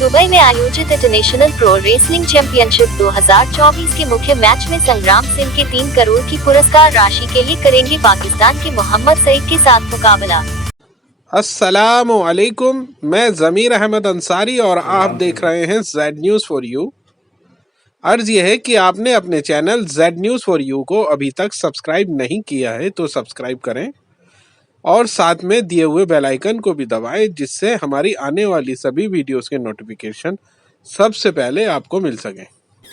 Dubai में आयोजित international pro wrestling championship 2024 के मुख्य मैच में संग्राम सिंह के 3 करोड़ की पुरस्कार राशि के लिए करेंगे पाकिस्तान के मोहम्मद सईद के साथ मुकाबला। अस्सलामु अलैकुम, मैं ज़मीर अहमद अंसारी और आप देख रहे हैं जेड न्यूज़ फॉर यू। अर्ज यह है कि आपने अपने channel Z news for you को अभी तक सब्सक्राइब नहीं किया है तो सब्सक्राइब करें और साथ में दिए हुए बेल आइकन को भी दबाएं, जिससे हमारी आने वाली सभी वीडियोस के नोटिफिकेशन सबसे पहले आपको मिल सकें।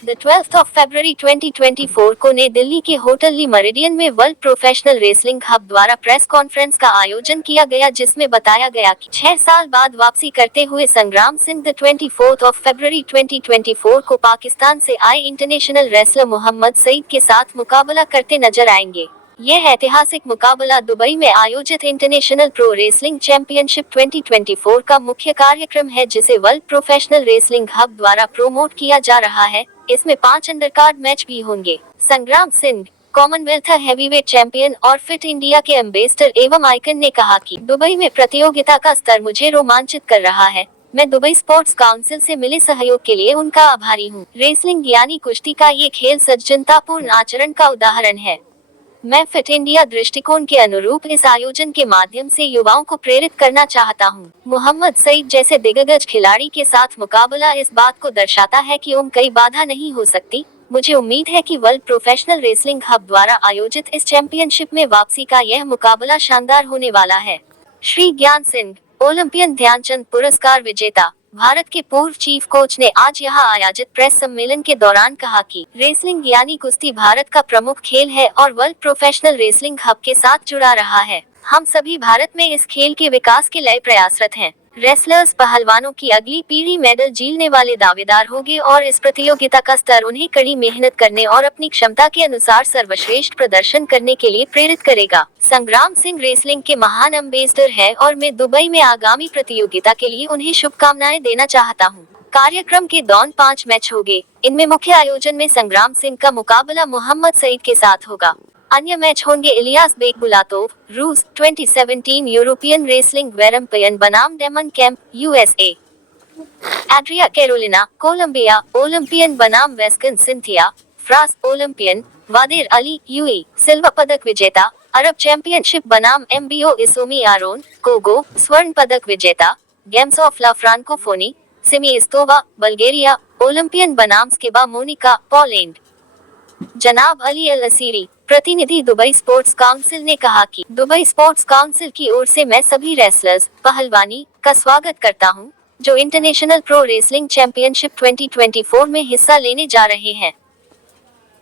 The 12th of February 2024 को नई दिल्ली के होटल ली मेरिडियन में वर्ल्ड प्रोफेशनल रेसलिंग हब द्वारा प्रेस कॉन्फ्रेंस का आयोजन किया गया, जिसमें बताया गया कि 6 साल बाद वापसी करते हुए संग्राम सिंह 24 of February 2024 को पाकिस्तान से आए इंटरनेशनल रेसलर मोहम्मद सईद के साथ मुकाबला करते नजर आएंगे। यह ऐतिहासिक मुकाबला दुबई में आयोजित इंटरनेशनल प्रो रेसलिंग चैंपियनशिप 2024 का मुख्य कार्यक्रम है, जिसे वर्ल्ड प्रोफेशनल रेसलिंग हब द्वारा प्रोमोट किया जा रहा है। इसमें 5 अंडरकार्ड मैच भी होंगे। संग्राम सिंह, कॉमनवेल्थ हैवीवेट चैंपियन और फिट इंडिया के एम्बेसडर एवं आइकन, ने कहा कि दुबई में प्रतियोगिता का स्तर मुझे रोमांचित कर रहा है। मैं दुबई स्पोर्ट्स काउंसिल से मिले सहयोग के लिए उनका आभारी हूँ। रेसलिंग यानी कुश्ती का ये खेल सज्जनतापूर्ण आचरण का उदाहरण है। मैं फिट इंडिया दृष्टिकोण के अनुरूप इस आयोजन के माध्यम से युवाओं को प्रेरित करना चाहता हूं। मोहम्मद सईद जैसे दिग्गज खिलाड़ी के साथ मुकाबला इस बात को दर्शाता है कि कई बाधा नहीं हो सकती। मुझे उम्मीद है कि वर्ल्ड प्रोफेशनल रेसलिंग हब द्वारा आयोजित इस चैंपियनशिप में वापसी का यह मुकाबला शानदार होने वाला है। श्री ज्ञान सिंह, ओलंपियन ध्यानचंद पुरस्कार विजेता, भारत के पूर्व चीफ कोच, ने आज यहां आयोजित प्रेस सम्मेलन के दौरान कहा कि रेसलिंग यानी कुश्ती भारत का प्रमुख खेल है और वर्ल्ड प्रोफेशनल रेसलिंग हब के साथ जुड़ा रहा है। हम सभी भारत में इस खेल के विकास के लिए प्रयासरत हैं। रेसलर्स, पहलवानों की अगली पीढ़ी मेडल जीतने वाले दावेदार होगी और इस प्रतियोगिता का स्तर उन्हें कड़ी मेहनत करने और अपनी क्षमता के अनुसार सर्वश्रेष्ठ प्रदर्शन करने के लिए प्रेरित करेगा। संग्राम सिंह रेसलिंग के महान एम्बेसडर है और मैं दुबई में आगामी प्रतियोगिता के लिए उन्हें शुभकामनाएं देना चाहता हूं। कार्यक्रम के दौरान 5 मैच होंगे। इनमें मुख्य आयोजन में संग्राम सिंह का मुकाबला मोहम्मद सईद के साथ होगा। अन्य मैच होंगे इलियास बेगबुलातोव, रूस, 2017 यूरोपियन रेसलिंग चैंपियन बनाम Damon Camp, USA, Adria Carolina, Colombia, Olympian बनाम Vescan Cynthia, France, Olympian, Vader Ali, UAE, silver पदक विजेता, अरब चैंपियनशिप बनाम एमबीओ इसोमी आरोन, कोगो, स्वर्ण पदक विजेता, games of la Francophonie, Simi Istova, Bulgaria, Olympian बनाम स्किबा मोनिका, पोलैंड। जनाब अली अल असीरी, प्रतिनिधि दुबई स्पोर्ट्स काउंसिल, ने कहा कि दुबई स्पोर्ट्स काउंसिल की ओर से मैं सभी रेसलर्स, पहलवानी का स्वागत करता हूं, जो इंटरनेशनल प्रो रेसलिंग चैंपियनशिप 2024 में हिस्सा लेने जा रहे हैं।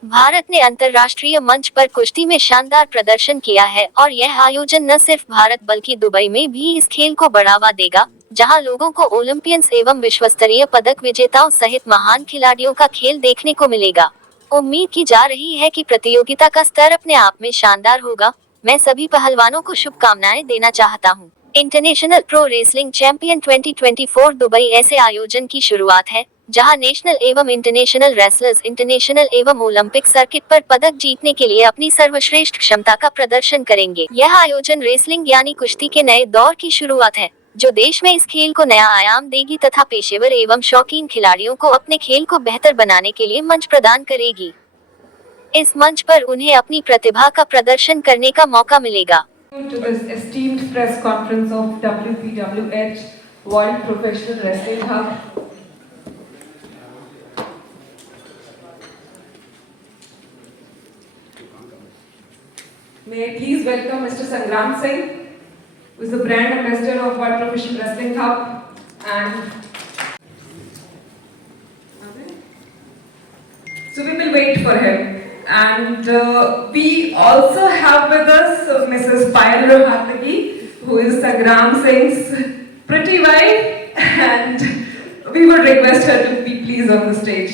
भारत ने अंतर्राष्ट्रीय मंच पर कुश्ती में शानदार प्रदर्शन किया है और यह आयोजन न सिर्फ भारत बल्कि दुबई में भी इस खेल को बढ़ावा देगा, जहां लोगों को ओलंपियंस एवं विश्वस्तरीय पदक विजेताओं सहित महान खिलाड़ियों का खेल देखने को मिलेगा। उम्मीद की जा रही है कि प्रतियोगिता का स्तर अपने आप में शानदार होगा। मैं सभी पहलवानों को शुभकामनाएं देना चाहता हूं। International pro wrestling champion 2024 Dubai ऐसे आयोजन की शुरुआत है जहां नेशनल एवं इंटरनेशनल रेसलर्स इंटरनेशनल एवं ओलंपिक सर्किट पर पदक जीतने के लिए अपनी सर्वश्रेष्ठ क्षमता का प्रदर्शन करेंगे। यह आयोजन रेसलिंग यानी कुश्ती के नए दौर की शुरुआत है, जो देश में इस खेल को नया आयाम देगी तथा पेशेवर एवं शौकीन खिलाड़ियों को अपने खेल को बेहतर बनाने के लिए मंच प्रदान करेगी। इस मंच पर उन्हें अपनी प्रतिभा का प्रदर्शन करने का मौका मिलेगा। To this esteemed press conference of WPWH World Professional Wrestling Hub. May I please welcome Mr. Sangram Singh, who is the brand ambassador of World Professional Wrestling Hub, and so we will wait for him. And we also have with us Mrs. Payal Rohatgi, who is Sangram Singh's pretty wife, and we would request her to be pleased on the stage.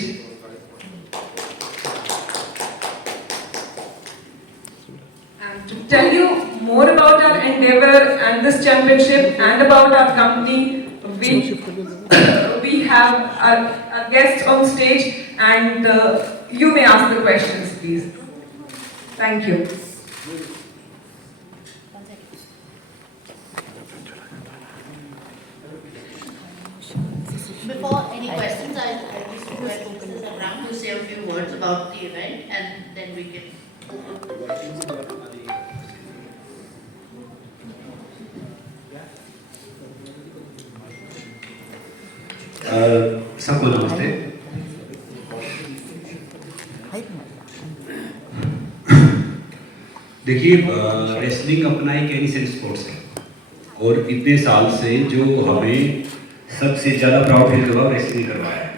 And to tell you more about our endeavor and this championship and about our company, we have our guests on stage, and you may ask the questions, please. Thank you. Before questions, I just request Mrs. Abram to say a few words about the event, and then we can open the questions. सबको नमस्ते। देखिए, wrestling अपना एक ancient sports है और इतने साल से जो हमें सबसे ज़्यादा प्राउड फील करवा रेसलिंग करवाया है।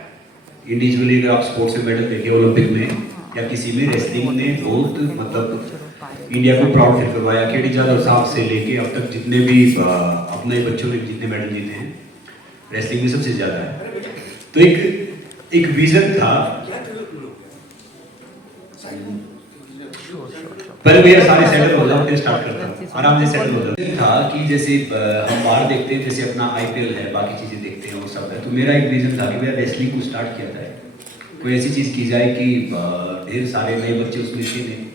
इंडिविजुअली अगर आप स्पोर्ट्स में मेडल देखिए ओलंपिक में या किसी में, रेसलिंग ने बहुत मतलब इंडिया को प्राउड फील करवाया। केडी जाधव साहब से लेके अब तक जितने भी अपने बच्चों ने जितने मेडल जीते हैं रेसलिंग में सबसे ज़्यादा है। तो एक विजन था, पहले भैया सारे सेटल हो जाओ फिर स्टार्ट करता हूँ, आराम से सेटल हो जाओ। था कि जैसे हम बाहर देखते हैं, जैसे अपना आईपीएल है, बाकी चीज़ें देखते हैं वो सब है, तो मेरा एक विजन था कि भैया रेसलिंग को स्टार्ट किया जाए, कोई ऐसी चीज़ की जाए कि ढेर सारे नए बच्चे उसमें खेलें,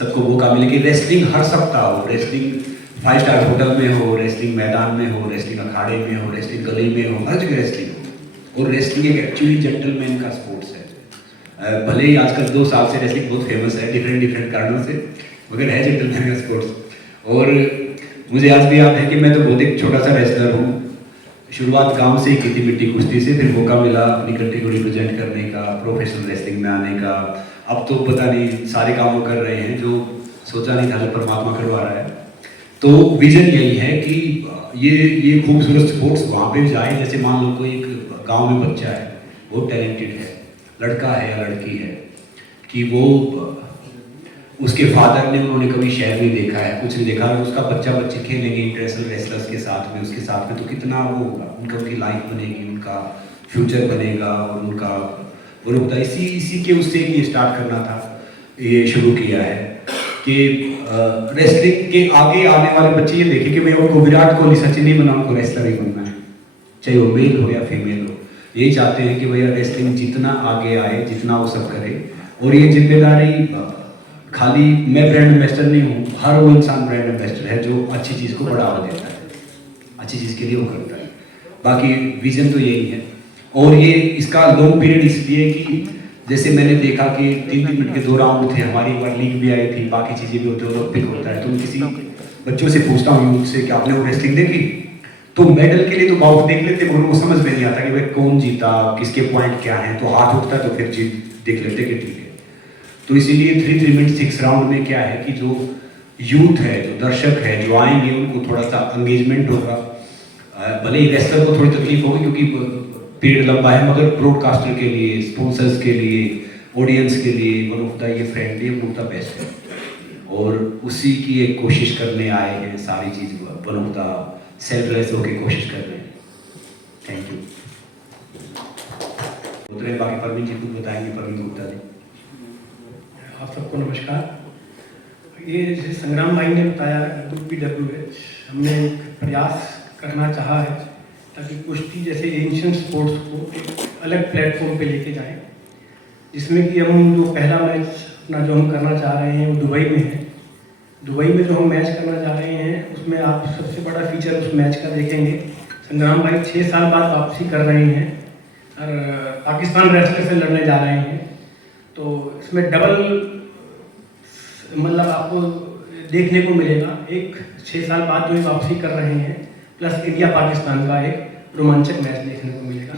सबको मौका मिले कि रेसलिंग हर सप्ताह हो, रेसलिंग 5 स्टार होटल में हो, रेसलिंग मैदान में हो, रेसलिंग अखाड़े में हो, रेसलिंग गली में हो, हर जगह रेसलिंग हो। और रेसलिंग एक एक्चुअली जेंटलमैन का स्पोर्ट्स है। भले ही आजकल 2 साल से रेसलिंग बहुत फेमस है डिफरेंट कारणों से, मगर है जेंटलमैन का स्पोर्ट्स। और मुझे आज भी याद है कि मैं तो बहुत एक छोटा सा रेसलर हूँ। शुरुआत गांव से ही की थी, मिट्टी कुश्ती से, फिर मौका मिला अपनी कंट्री को रिप्रेजेंट करने का, प्रोफेशनल रेसलिंग में आने का। अब तो पता नहीं सारे काम वो कर रहे हैं जो सोचा नहीं था, जो परमात्मा करवा रहा है। तो विजन यही है कि ये खूबसूरत स्पोर्ट्स वहाँ पे जाए। जैसे मान लो कोई एक गांव में बच्चा है, बहुत टैलेंटेड है, लड़का है या लड़की है, कि वो उसके फादर ने, उन्होंने कभी शहर नहीं देखा है, कुछ नहीं देखा, उसका बच्चा बच्चे खेलेंगे इंटरनेशनल रेसलर्स के साथ में, उसके साथ में, तो कितना वो होगा, उनकी लाइफ बनेगी, उनका फ्यूचर बनेगा और उनका वो होता है। इसी के उससे ये स्टार्ट करना था, ये शुरू किया है कि रेसलिंग के आगे आने वाले बच्चे ये देखें कि भैया उनको विराट कोहली, सचिन नहीं बना, उनको रेसलर ही बनना है, चाहे वो मेल हो या फीमेल हो। यही चाहते हैं कि भैया रेसलिंग जितना आगे आए, जितना वो सब करे। और ये जिम्मेदारी खाली मैं ब्रांड एम्बेसडर नहीं हूँ, हर वो इंसान ब्रांड एम्बेसडर है जो अच्छी चीज़ को बढ़ावा देता है, अच्छी चीज़ के लिए वो करता है। बाकी विजन तो यही है। और ये इसका लॉन्ग पीरियड इसलिए कि जैसे मैंने देखा कि 3-3 मिनट के 2 राउंड थे, हमारी एक बार लीग भी आई थी, बाकी चीज़ें भी होती है, ओलंपिक होता है। तो मैं किसी बच्चों से पूछता हूँ मुझसे कि आपने वो रेसलिंग देखी, तो मेडल के लिए तो बाउट देख लेते, उनको समझ में नहीं आता कि भाई कौन जीता, किसके पॉइंट क्या हैं, तो हाथ उठता है तो फिर जीत देख लेते कि ठीक है। तो इसीलिए 3 मिनट 6 राउंड में क्या है कि जो यूथ है, जो दर्शक है, जो आएंगे, उनको थोड़ा सा एंगेजमेंट होगा। भले ही रेसलर को थोड़ी तकलीफ होगी क्योंकि पीरियड लंबा है, मगर ब्रॉडकास्टर के लिए, स्पॉन्सर्स के लिए, ऑडियंस के लिए वन ऑफ द ये friendly, one of the best है। और उसी की एक कोशिश करने आए हैं, सारी चीज़ वन ऑफ द सेल्फलेस होकर कोशिश कर रहे हैं। Thank you. उतरे बाकी परवीन जी कुछ बताएंगे, परवीन गुप्ता जी। आप सबको नमस्कार। ये जैसे संग्राम भाई ने बताया, BWH हमने प्रयास करना चाहा है ताकि कुश्ती जैसे एंशिएंट स्पोर्ट्स को एक अलग प्लेटफॉर्म पे लेके जाएं, जिसमें कि हम जो पहला मैच अपना जो हम करना चाह रहे हैं वो दुबई में है। दुबई में जो हम मैच करना चाह रहे हैं उसमें आप सबसे बड़ा फीचर उस मैच का देखेंगे, संग्राम भाई 6 साल बाद वापसी कर रहे हैं और पाकिस्तान रेसलर से लड़ने जा रहे हैं। तो इसमें डबल मतलब आपको देखने को मिलेगा, एक 6 साल बाद जो वापसी कर रहे हैं, प्लस इंडिया पाकिस्तान का एक रोमांचक मैच देखने को मिलेगा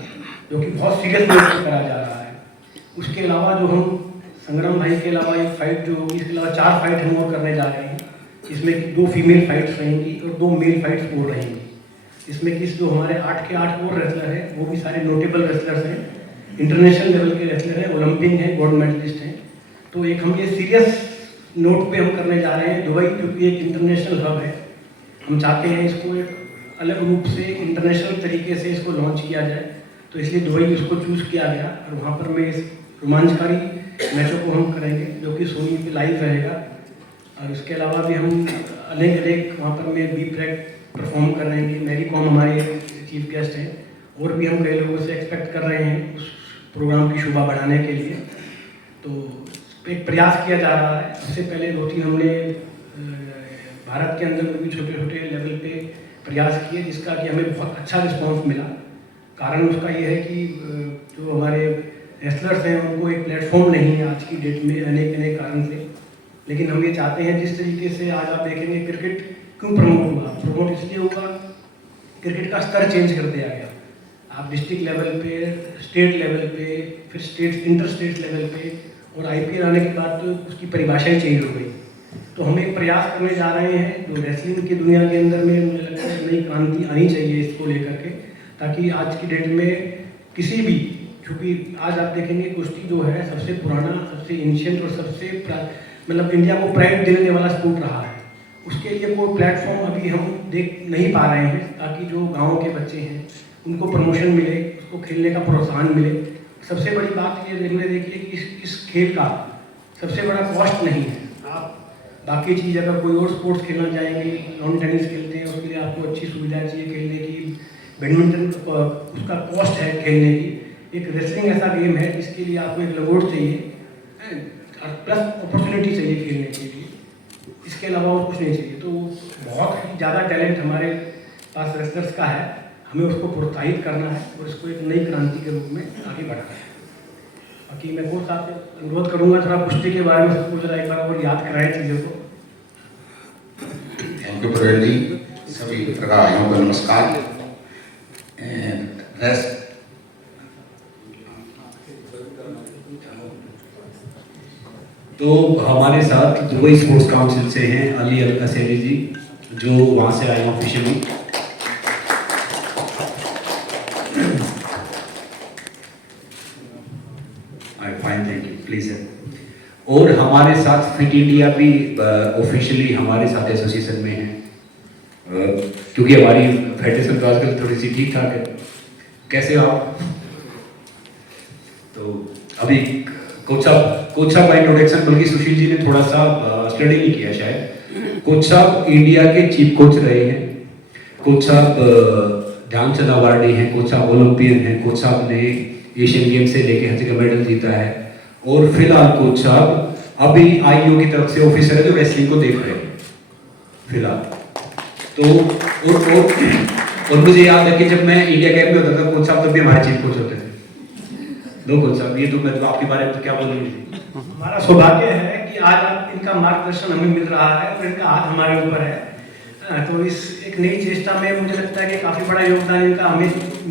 जो कि बहुत सीरियस मैच पे करा जा रहा है। उसके अलावा जो हम संग्राम भाई के अलावा एक फाइट जो होगी, इसके अलावा 4 फाइट हम और करने जा रहे हैं, इसमें 2 फीमेल फाइट्स रहेंगी और 2 मेल फाइट्स और रहेंगी। इसमें कि जो हमारे 8 के 8 और रेसलर हैं वो भी सारे नोटेबल रेसलर्स हैं, इंटरनेशनल लेवल के रेसलर हैं, ओलंपिक हैं, गोल्ड मेडलिस्ट हैं। तो एक हम ये सीरियस नोट पे हम करने जा रहे हैं दुबई, क्योंकि एक इंटरनेशनल हब है। हम चाहते हैं इसको एक अलग रूप से इंटरनेशनल तरीके से इसको लॉन्च किया जाए, तो इसलिए दुबई इसको चूज़ किया गया और वहाँ पर मैं इस रोमांचकारी मैचों को हम करेंगे जो कि सोनी पे लाइव रहेगा। और इसके अलावा भी हम अलग अलग वहाँ पर मैं बी प्रैक परफॉर्म कर रहे हैं। मैरी कॉम हमारे चीफ गेस्ट हैं, और भी हम कई लोगों से एक्सपेक्ट कर रहे हैं उस प्रोग्राम की शोभा बढ़ाने के लिए। तो एक प्रयास किया जा रहा है। इससे पहले 2-3 हमने भारत के अंदर में भी छोटे छोटे लेवल पे प्रयास किए, जिसका कि हमें बहुत अच्छा रिस्पॉन्स मिला। कारण उसका ये है कि जो हमारे रेसलर्स हैं उनको एक प्लेटफॉर्म नहीं है आज की डेट में अनेक अनेक कारण से। लेकिन हम ये चाहते हैं जिस तरीके से आज आप देखेंगे क्रिकेट क्यों प्रमोट हुआ, प्रमोट इसलिए हुआ क्रिकेट का स्तर चेंज कर दिया गया। आप डिस्ट्रिक्ट लेवल पे, स्टेट लेवल पे, फिर स्टेट इंटर स्टेट लेवल पे, और आईपीएल आने के बाद तो उसकी परिभाषाएं चेंज हो गई। तो हम एक प्रयास करने जा रहे हैं जो रेसलिंग की दुनिया के अंदर में मुझे लगता है नई क्रांति आनी चाहिए इसको लेकर के, ताकि आज की डेट में किसी भी, क्योंकि आज आप देखेंगे कुश्ती जो है सबसे पुराना, सबसे एंशिएंट और सबसे मतलब इंडिया को प्राइड देने वाला स्पोर्ट रहा है, उसके लिए कोई प्लेटफॉर्म अभी हम देख नहीं पा रहे हैं, ताकि जो गाँव के बच्चे हैं उनको प्रमोशन मिले, उसको खेलने का प्रोत्साहन मिले। सबसे बड़ी बात ये देखिए कि इस खेल का सबसे बड़ा कॉस्ट नहीं है। आप बाकी चीज़ अगर कोई और स्पोर्ट्स खेलना चाहेंगे, लॉन टेनिस खेलते हैं, उसके लिए आपको अच्छी सुविधा चाहिए खेलने की, बैडमिंटन उसका कॉस्ट है खेलने की। एक रेसलिंग ऐसा गेम है जिसके लिए आपको एक लगोट चाहिए प्लस अपॉर्चुनिटी चाहिए खेलने के लिए, इसके अलावा और कुछ नहीं चाहिए। तो बहुत ही ज़्यादा टैलेंट हमारे पास रेसलर्स का है, हमें उसको प्रोत्साहित करना है और इसको एक नई क्रांति के रूप में आगे बढ़ाना है। बाकी मैं कोच साहब से अनुरोध करूंगा थोड़ा कुश्ती के बारे में सबको जरा एक बार और याद कराएं चीज़ों को। थैंक यू प्रवीण जी। सभी पत्रकारों को नमस्कार। तो हमारे साथ दुबई स्पोर्ट्स काउंसिल से हैं अली अल-असैरी जी, जो वहाँ से आए हैं officially. Fine, thank you, please है। और हमारे साथ फिट इंडिया भी ऑफिशियली हमारे साथ एसोसिएशन में है, क्योंकि हमारी फेडरेशन तो आजकल थोड़ी सी ठीक ठाक है। कैसे हो आप? तो अभी कोच साहब का इंट्रोडक्शन बल्कि सुशील जी ने थोड़ा सा स्टडी नहीं किया शायद। कोच साहब इंडिया के चीफ कोच रहे हैं, कोच साहब ध्यानचंद अवार्डी हैं, कोच साहब ओलंपियन हैं, कोच साहब ने एशियन गेम से लेके हर जगह मेडल जीता है, और फिलहाल कोच साहब अभी आईओ की तरफ से ऑफिसर है जो रेसलिंग को देख रहे हैं फिलहाल। तो और मुझे याद है कि जब मैं इंडिया गेम में होता था कोच साहब तब भी हमारे चीफ कोच होते थे। लो कोच साहब, ये तो मैं तो आपके बारे में तो क्या बोलूँगी। हमारा सौभाग्य है कि आज आप इनका मार्गदर्शन हमें मिल रहा है और इनका हाथ हमारे ऊपर है। तो इस एक नई चेष्टा में मुझे लगता है कि काफ़ी बड़ा योगदान इनका हमें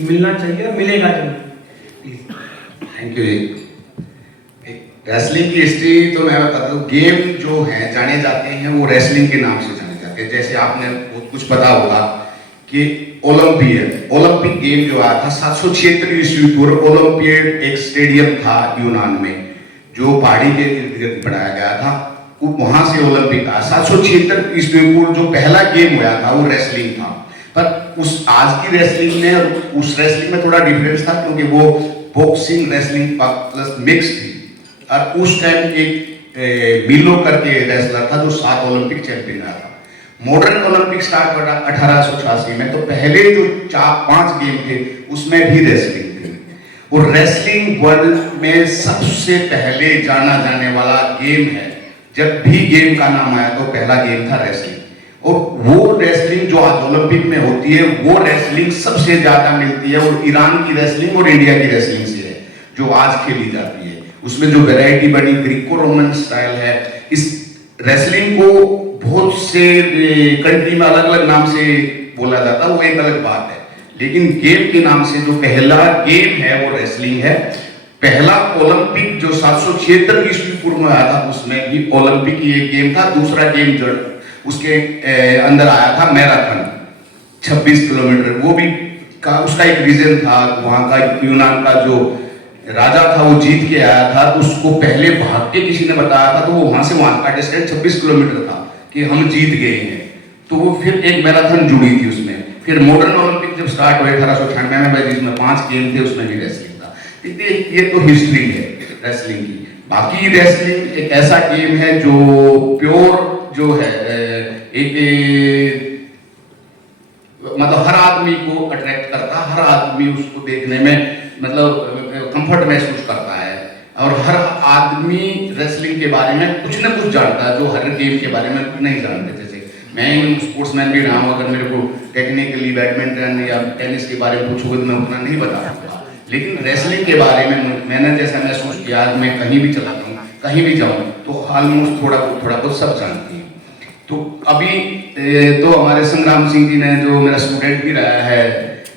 मिलना चाहिए और मिलेगा जरूर। Thank you ji. रेसलिंग की हिस्ट्री तो मैं बताता हूँ। गेम जो है जाने जाते हैं वो रेसलिंग के नाम से जाने जाते हैं। जैसे आपने बहुत कुछ पता होगा कि ओलंपिक गेम जो आया था 776 ईस्वी पूर्व, ओलंपियड एक स्टेडियम था यूनान में जो पहाड़ी के इर्द गिर्द बनाया गया था, वहां से ओलंपिक आया। 776 ईस्वी पूर्व जो पहला गेम हुआ था वो रेसलिंग था। पर उस आज की रेसलिंग में और उस रेसलिंग में थोड़ा डिफरेंस था, क्योंकि वो बॉक्सिंग रेसलिंग प्लस मिक्स थी। और उस टाइम एक मिलो करके रेसलर था जो 7 ओलंपिक चैंपियन रहा था। मॉडर्न ओलंपिक स्टार्ट हुआ 1886 में। तो पहले जो 4-5 गेम थे उसमें भी रेसलिंग थी, और रेसलिंग वर्ल्ड में सबसे पहले जाना जाने वाला गेम है। जब भी गेम का नाम आया तो पहला गेम था रेसलिंग, और वो रेसलिंग जो आज ओलंपिक में होती है वो रेसलिंग सबसे ज्यादा मिलती है और ईरान की रेसलिंग और इंडिया की रेसलिंग से है जो आज खेली जाती है। उसमें जो वैरायटी बनी ग्रीको रोमन स्टाइल है। इस रेसलिंग को बहुत से कंट्री में अलग अलग नाम से बोला जाता है, वो एक अलग बात है, लेकिन गेम के नाम से जो पहला गेम है वो रेसलिंग है। पहला ओलंपिक जो 776 ईस्वी पूर्व में आया था उसमें भी ओलंपिक ही एक गेम था। दूसरा गेम जो उसके अंदर आया था मैराथन 26 किलोमीटर, वो भी उसका एक रीजन था। वहां का यूनान का जो राजा था वो जीत के आया था, तो उसको पहले भाग के किसी ने बताया था, तो वो वहां का डिस्टेंस 26 किलोमीटर था कि हम जीत गए हैं। तो वो फिर एक मैराथन जुड़ी थी उसमें। फिर मॉडर्न ओलंपिक जब स्टार्ट हुए 1898 में, जिसमें 5 गेम थे उसमें भी रेसलिंग था। ये तो हिस्ट्री है रेसलिंग की। बाकी रेसलिंग एक ऐसा गेम है जो प्योर जो है एक मतलब हर आदमी को अट्रैक्ट करता है, हर आदमी उसको देखने में मतलब कंफर्ट महसूस करता है, और हर आदमी रेसलिंग के बारे में कुछ ना कुछ जानता है जो हर गेम के बारे में नहीं जानते। जैसे मैं स्पोर्ट्समैन भी रहा हूँ, अगर मेरे को टेक्निकली बैडमिंटन या टेनिस के बारे में पूछोगे तो मैं उतना नहीं बता पाऊंगा, लेकिन रेसलिंग के बारे में मैंने जैसा महसूस किया, मैं कहीं भी चला जाऊँ, कहीं भी जाऊँ तो ऑलमोस्ट थोड़ा बहुत सब जानती हैं। तो अभी तो हमारे संग्राम सिंह जी ने, जो मेरा स्टूडेंट भी रहा है,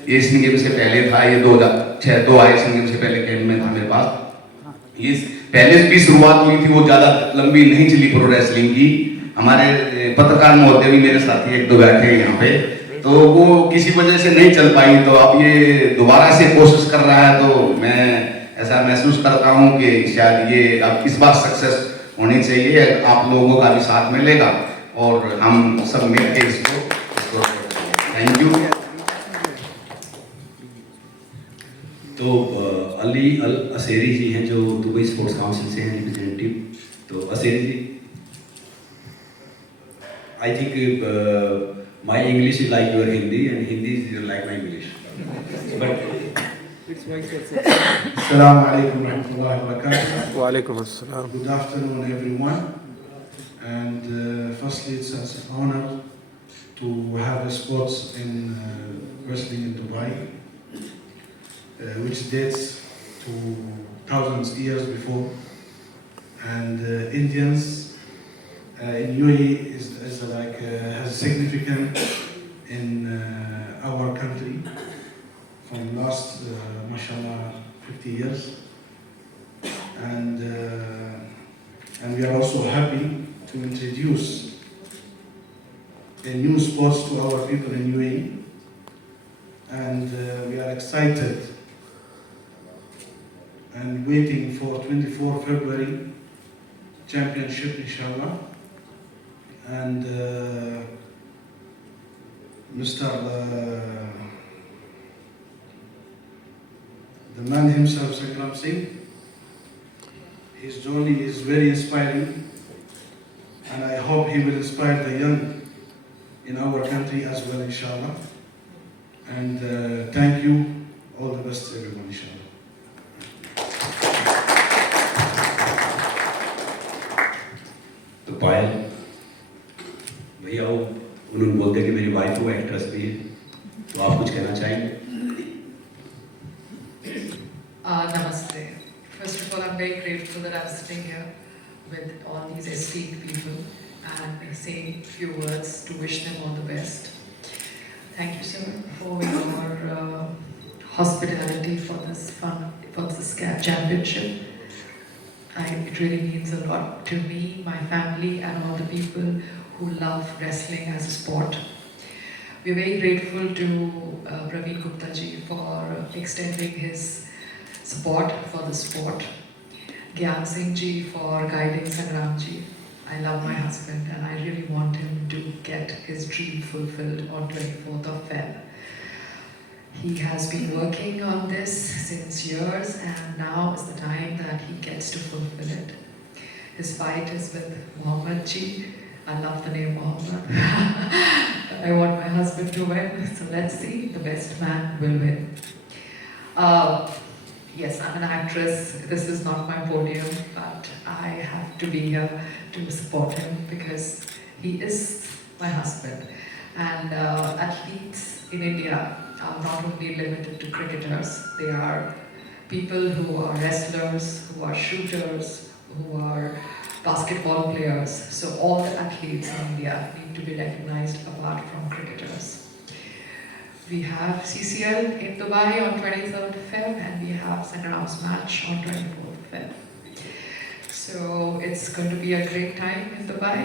एशियन गेम से पहले था, ये 2006 दो एशियन गेम से पहले कैंप में था मेरे पास। ये पहले भी शुरुआत हुई थी, वो ज़्यादा लंबी नहीं चली प्रो रेसलिंग की। हमारे पत्रकार महोदय भी मेरे साथी एक दो बैठे हैं यहाँ पे, तो वो किसी वजह से नहीं चल पाई, तो अब ये दोबारा से कोशिश कर रहा है, तो मैं ऐसा महसूस करता हूँ कि शायद ये अब इस बार सक्सेस होनी चाहिए, आप लोगों का भी साथ मिलेगा और हम सब मिलकर इसको थैंक यू। तो अली अल असेरी जी हैं जो दुबई स्पोर्ट्स काउंसिल से हैं रिप्रेजेंटेटिव। तो Aseeri ji, I think my English is like your Hindi and Hindi is like my English, but Assalamu alaikum warahmatullahi wabarakatuh. वालेकुम अस्सलाम। Good afternoon, everyone. And firstly, it's an honor to have a sports in wrestling in Dubai, which dates to thousands of years before. And Indians in UAE is like has significant in our country from last, mashallah, 50 years. And we are also happy to introduce a new sports to our people in UAE. And we are excited and waiting for 24 February championship, inshallah. And Mr. The man himself, Sangram Singh, his journey is very inspiring, and I hope he will inspire the young in our country as well, inshallah. And thank you, all the best to everyone, inshallah. तो पायल भैया, वो उन्होंने बोलते कि मेरी wife वो actress भी है, तो आप कुछ कहना चाहेंगे? Namaste. First of all, I'm very grateful that I'm sitting here with all these esteemed people and saying a few words to wish them all the best. Thank you, sir, for your hospitality for this championship. It really means a lot to me, my family, and all the people who love wrestling as a sport. We're very grateful to Praveen Gupta ji for extending his support for the sport. Gyan Singh ji for guiding Sangram ji. I love my husband and I really want him to get his dream fulfilled on 24th of Feb. He has been working on this since years and now is the time that he gets to fulfill it. His fight is with Mohammed ji. I love the name Mohammed. I want my husband to win, so let's see, the best man will win. Yes, I'm an actress. This is not my podium, but I have to be here to support him because he is my husband. And athletes in India are not only limited to cricketers. They are people who are wrestlers, who are shooters, who are basketball players. So all the athletes in India need to be recognized apart from cricketers. We have CCL in Dubai on 23rd Feb and we have Sangram's match on 24th Feb. So it's going to be a great time in Dubai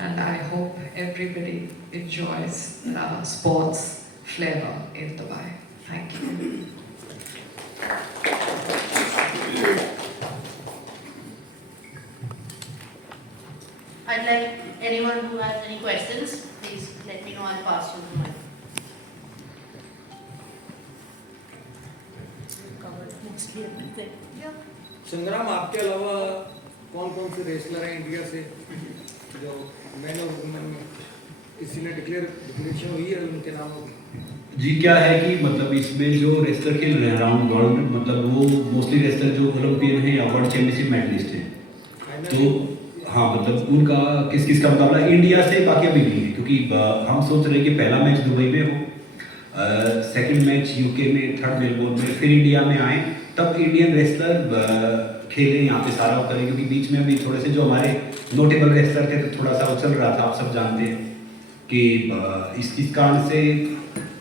and I hope everybody enjoys sports flavor in Dubai. Thank you. I'd like anyone who has any questions, please let me know, I'll pass you the mic. संग्राम, आपके अलावा कौन कौन से wrestler हैं India से जो मैंने किसी ने डिक्लेरेशन हुई है उनके नाम? जी, क्या है कि मतलब इसमें जो रेसलर खेल रहे हैं अराउंड वर्ल्ड, मतलब वो मोस्टली रेसलर जो ओलंपियन है या वर्ल्ड चैंपियनशिप मेडलिस्ट हैं। तो हाँ मतलब उनका किस किस का मुकाबला इंडिया से बाकी अभी नहीं है, क्योंकि हम सोच रहे हैं कि पहला मैच दुबई में हो, सेकंड मैच यूके में, थर्ड मेलबोर्न में, फिर इंडिया में आए, तब इंडियन रेसलर खेले यहाँ पे सारा करें, क्योंकि बीच में भी थोड़े से जो हमारे नोटेबल रेसलर थे तो थोड़ा सा उछल रहा था, आप सब जानते हैं कि इस कारण से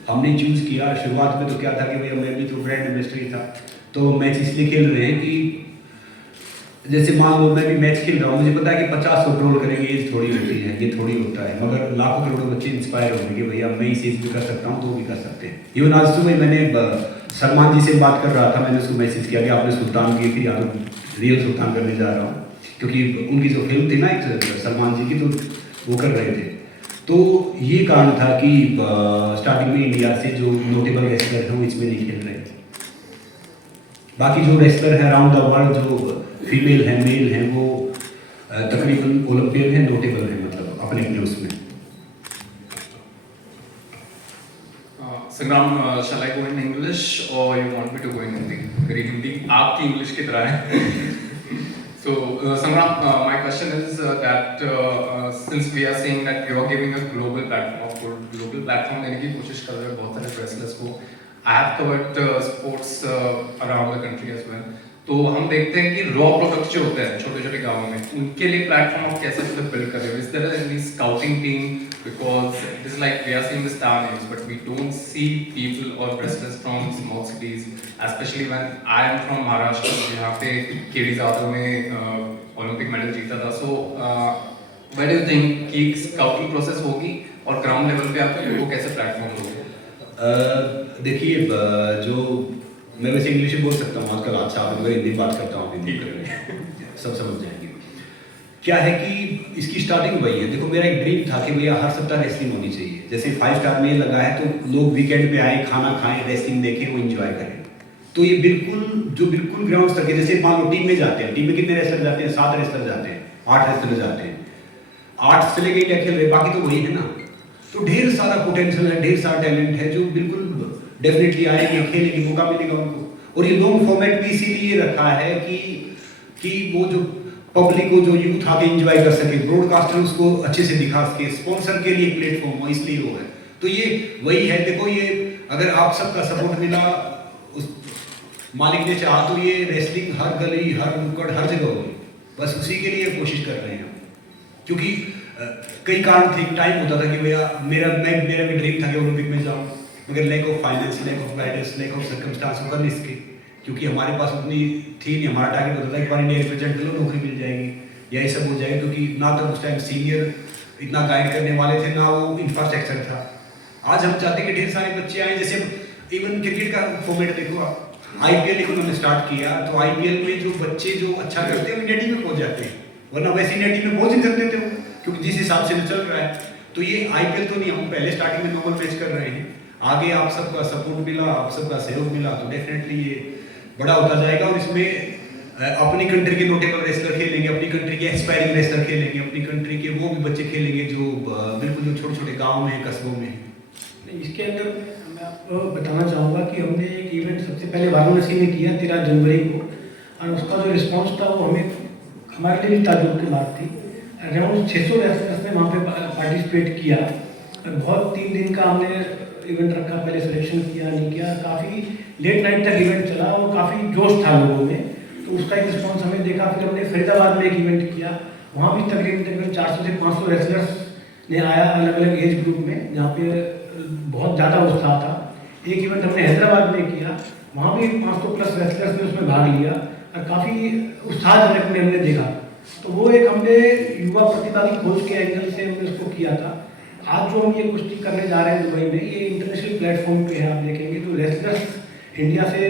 हमने चूज़ किया। शुरुआत में तो क्या था कि भैया मैं भी तो ब्रांड इन्वेस्टर ही था, तो मैच इसलिए खेल रहे हैं कि जैसे मान लो मैं भी मैच खेल रहा हूँ, मुझे पता है कि 50 को ट्रोल करेंगे, एज थोड़ी होती है, ये थोड़ी होता है, मगर लाखों करोड़ों बच्चे इंस्पायर होंगे कि भैया मैं इस एज भी कर सकता हूँ तो भी कर सकते हैं। इवन आज सुबह मैंने सलमान जी से बात कर रहा था, मैंने उसको मैसेज किया कि आपने सुल्तान की थी, या तो रियल सुल्तान करने जा रहा हूँ, क्योंकि उनकी जो फिल्म थी ना एक सलमान जी की, तो वो कर रहे थे। तो ये कारण था कि स्टार्टिंग में इंडिया से जो नोटेबल रेसलर हैं वो इसमें नहीं खेल रहे। बाकी जो रेसलर है अराउंड द वर्ल्ड, जो फीमेल हैं मेल हैं, वो तकरीबन ओलंपियन है, नोटेबल है, मतलब अपने अपने उसमें। संग्राम, shall I go in English or you want me to go in Hindi? मेरी हिंदी आपकी इंग्लिश की तरह है। So Sangram, my question is that since we are saying that you are giving a global platform, global platform देने की कोशिश कर रहे हैं बहुत सारे wrestlers को। I have covered sports around the country as well. तो हम देखते हैं कि रॉ प्रोडक्ट्स जो होते हैं छोटे छोटे गाँवों में, उनके लिए प्लेटफॉर्म आप कैसे बिल्ड कर रहे हो? Is there any scouting team? Because it is like we are seeing the star names but we don't see people और wrestlers from small cities, specially when I am from Maharashtra, जहाँ पे केडी जाधव ने Olympic medal जीता था। So where do you think कि scouting process होगी और ground level पे आप लोगों को कैसे प्लेटफॉर्म दोगे? देखिए, जो मैं वैसे इंग्लिश में बोल सकता हूँ आजकल, अच्छा आप अगर हिंदी बात करता हूँ हिंदी सब समझ जाएंगे। क्या है कि इसकी स्टार्टिंग वही है। देखो, मेरा एक ड्रीम था कि भैया हर सप्ताह रेसलिंग होनी चाहिए। जैसे 5 स्टार में लगा है तो लोग वीकेंड पे आए, खाना खाएं, रेसलिंग देखें, वो एंजॉय करें। तो ये बिल्कुल ग्राउंड तक है। जैसे मान लो टीम में जाते हैं, टीम में कितने रेसलर जाते हैं? 7 रेसलर जाते हैं, 8 रेसलर जाते हैं, 8 चले गए क्या खेल रहे, बाकी तो वही है ना। तो ढेर सारा पोटेंशियल है, ढेर सारा टैलेंट है जो बिल्कुल डेफिनेटली आएंगे, खेलेंगे, मौका मिलेगा उनको। और ये लॉन्ग फॉर्मेट भी इसीलिए रखा है कि वो जो पब्लिक को, जो यूथ आके एंजॉय कर सके, ब्रॉडकास्टर उसको अच्छे से दिखा सके, स्पॉन्सर के लिए प्लेटफॉर्म हो, इसलिए वो है। तो ये वही है। देखो, ये अगर आप सबका सपोर्ट मिला, उस मालिक ने चाहा तो ये रेसलिंग हर गली, हर नुक्कड़, हर जगह होगी। बस उसी के लिए कोशिश कर रहे हैं, क्योंकि कई कारण थे। टाइम होता था कि भैया मेरा भी ड्रीम था कि ओलंपिक में जाऊँ, मगर lack of finance, lack of guidance, lack of circumstance होगा नहीं इसके, क्योंकि हमारे पास उतनी थी नहीं। हमारा टारगेट होता था एक बार इंडिया रिप्रेजेंट कर लो, नौकरी मिल जाएगी या ये सब हो जाएगा, क्योंकि ना तो उस टाइम सीनियर इतना गाइड करने वाले थे, ना वो इंफ्रास्ट्रक्चर था। आज हम चाहते हैं कि ढेर सारे बच्चे आए। जैसे इवन क्रिकेट का फॉर्मेट देखो आप, IPL एक उन्होंने स्टार्ट किया, तो IPL में जो बच्चे जो अच्छा करते हैं वो इंडिया टीम में पहुँच जाते हैं, वरना वैसे इंडिया टीम में पहुँच नहीं सकते थे वो, क्योंकि जिस हिसाब से चल रहा है। तो ये IPL तो नहीं, हम पहले स्टार्टिंग में नॉर्मल मैच कर रहे हैं। आगे आप सबका सपोर्ट मिला, आप सबका सहयोग मिला, तो डेफिनेटली ये बड़ा होता जाएगा। और इसमें अपनी कंट्री के नोटेबल रेसलर खेलेंगे, अपनी कंट्री के एस्पायरिंग रेसलर खेलेंगे, अपनी कंट्री के वो भी बच्चे खेलेंगे जो बिल्कुल जो छोटे छोटे गाँव में, कस्बों में। इसके अंदर मैं आपको बताना चाहूँगा कि हमने एक इवेंट सबसे पहले वाराणसी में किया 13 जनवरी को, और उसका जो रिस्पॉन्स था वो हमारे लिए भी ताज्जुब की बात थी। अराउंड 600 रेसलर्स ने वहाँ पे पार्टिसिपेट किया। बहुत 3 दिन का हमने इवेंट रखा, पहले सिलेक्शन किया, नहीं किया, काफ़ी लेट नाइट तक इवेंट चला और काफ़ी जोश था लोगों में। तो उसका एक रिस्पॉन्स हमें देखा। फिर हमने फरीदाबाद में एक इवेंट किया, वहाँ भी तकरीबन 400 से 500 रेसलर्स ने आया, अलग अलग एज ग्रुप में, जहाँ पे बहुत ज़्यादा उत्साह था। एक इवेंट हमने हैदराबाद में किया, वहाँ भी 500 प्लस रेसलर्स ने उसमें भाग लिया और काफ़ी उत्साहजनक हमने देखा। तो वो एक हमने युवा प्रतिभा की खोज के एंगल से हमने उसको किया था। आज जो हम ये कुश्ती करने जा रहे हैं दुबई में, ये इंटरनेशनल प्लेटफॉर्म पे है। आप देखेंगे तो रेसलर्स इंडिया से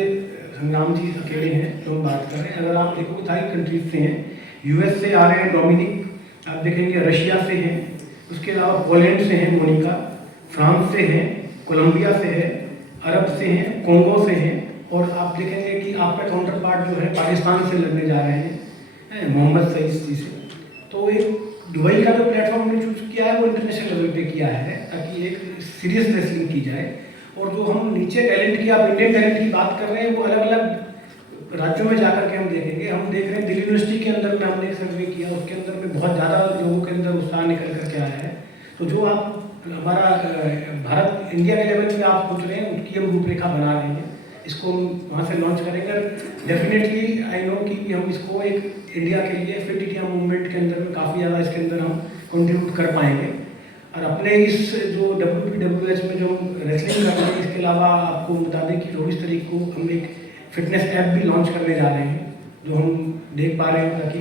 संग्राम जी अकेले हैं जो हम बात कर रहे हैं। अगर आप देखोगे सारी कंट्रीज से हैं, US से आ रहे हैं डोमिनिक, आप देखेंगे रशिया से हैं, उसके अलावा पोलैंड से हैं मोनिका, फ्रांस से हैं, कोलंबिया से है, अरब से हैं, कोंगो से हैं, और आप देखेंगे कि आपका काउंटर पार्ट जो है पाकिस्तान से लड़ने जा रहे हैं, मोहम्मद सईद जी से। तो एक दुबई का जो प्लेटफॉर्म हमने चूज किया है वो इंटरनेशनल लेवल पे किया है, ताकि एक सीरियस रेसलिंग की जाए। और जो हम नीचे टैलेंट की, आप इंडियन टैलेंट की बात कर रहे हैं, वो अलग अलग राज्यों में जाकर के हम देखेंगे, हम देख रहे हैं दिल्ली यूनिवर्सिटी के अंदर में हमने एक सर्वे किया, उसके अंदर में बहुत ज़्यादा लोगों के अंदर उत्साह निकल करके आया है। तो जो आप हमारा भारत इंडिया के लेवल पे आप सोच रहे हैं उसकी हम रूपरेखा बना रहे हैं, इसको हम वहाँ से लॉन्च करेंगे। डेफिनेटली आई नो कि हम इसको एक इंडिया के लिए फिट इंडिया मूवमेंट के अंदर में काफ़ी ज़्यादा इसके अंदर हम कंट्रीब्यूट कर पाएंगे। और अपने इस जो WPWH में जो रेसलिंग कर रहे हैं, इसके अलावा आपको बता दें कि 24 तारीख को हम एक फिटनेस ऐप भी लॉन्च करने जा रहे हैं, जो हम देख पा रहे हैं ताकि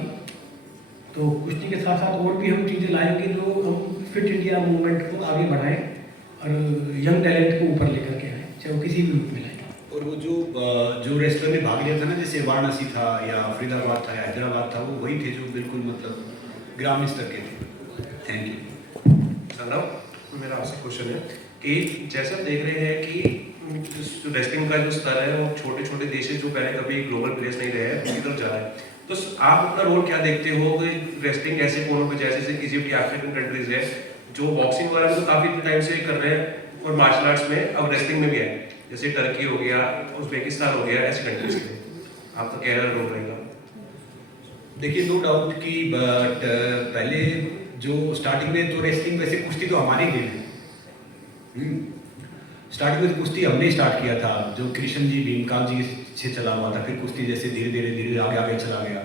तो कुश्ती के साथ साथ और भी हम चीज़ें लाएंगे जो हम फिट इंडिया मूवमेंट को आगे बढ़ाएं और यंग टैलेंट को ऊपर लेकर के आए, चाहे वो किसी भी रूप में लाएं। और वो जो रेस्लर में भाग लिया था ना, जैसे वाराणसी था या फरीदाबाद था या हैदराबाद था, वो वही थे जो बिल्कुल मतलब ग्रामीण स्तर के थे। Thank you. संग्राम, मेरा आपसे क्वेश्चन है कि जैसे हम देख रहे हैं कि जो रेसलिंग का जो स्तर है वो छोटे छोटे देश जो पहले कभी ग्लोबल प्लेस नहीं रहे हैं उनकी तरफ जा रहा है, तो आप अपना रोल क्या देखते हो कि रेसलिंग ऐसे कोनों पे जैसे इजिप्ट या अफ्रीकन कंट्रीज है जो बॉक्सिंग वगैरह में तो काफी टाइम से कर रहे हैं और मार्शल आर्ट्स में अब रेसलिंग में भी है, जैसे टर्की हो गया, उज्बेकिस्तान हो गया, ऐसी कंट्रीज में आपका क्या रोल रहेगा? देखिए, नो डाउट कि बट पहले जो स्टार्टिंग में तो रेसलिंग वैसे कुश्ती तो हमारी गेम है। स्टार्टिंग में कुश्ती हमने स्टार्ट किया था, जो कृष्ण जी भीमकाल जी से चला हुआ था, फिर कुश्ती जैसे धीरे धीरे आगे चला गया।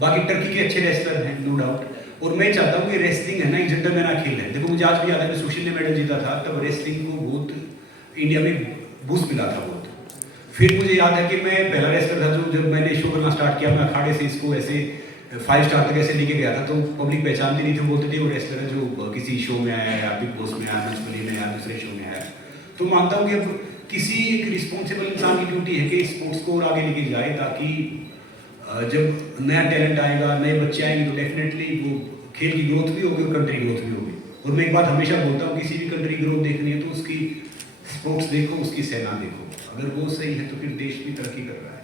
बाकी टर्की के अच्छे रेसलर हैं, नो डाउट। और मैं चाहता हूँ कि रेसलिंग है ना एक जेंटलमैन खेल है। देखो, मुझे आज भी याद है, मैं सुशील ने मेडल जीता था, तब रेसलिंग को बहुत इंडिया में बूस्ट मिला था बहुत। फिर मुझे याद है कि मैं पहला रेसलर था जो जब मैंने शो करना स्टार्ट किया, मैं अखाड़े से इसको ऐसे 5 स्टार तक ऐसे लेके गया था, तो पब्लिक पहचानती नहीं थी, बोलते थे वो रेसलर है जो किसी शो में आया या बिग बॉस में आया, मंचबली में आया, दूसरे शो में आया। तो मानता हूँ कि अब किसी एक रिस्पॉन्सिबल इंसान की ड्यूटी है कि स्पोर्ट्स को और आगे लेके जाए, ताकि जब नया टैलेंट आएगा, नए बच्चे आएंगे, तो डेफिनेटली वो खेल की ग्रोथ भी होगी और कंट्री ग्रोथ भी होगी। और मैं एक बात हमेशा बोलता हूँ, किसी भी कंट्री ग्रोथ देखनी है तो उसकी स्पोर्ट्स देखो, उसकी सेना देखो, अगर वो सही है तो फिर देश भी तरक्की कर रहा है।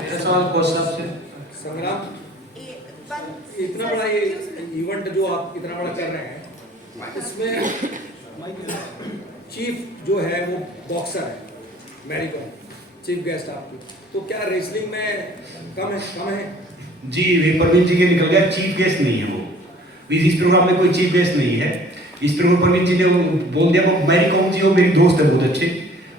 मेरा सवाल कोच साहब से। संग्राम, इतना बड़ा ये इवेंट जो आप इतना बड़ा कर रहे हैं, इसमें चीफ जो है वो बॉक्सर है, मैरी कॉम चीफ गेस्ट आपकी, तो क्या रेसलिंग में कम है? जी, परवीन जी के निकल गया, चीफ गेस्ट नहीं है वो। इस प्रोग्राम में कोई चीफ गेस्ट नहीं है। इस प्रोग्राम परवीन जी ने बोल दिया, वो मैरी कॉम जी वो मेरी दोस्त है बहुत अच्छे,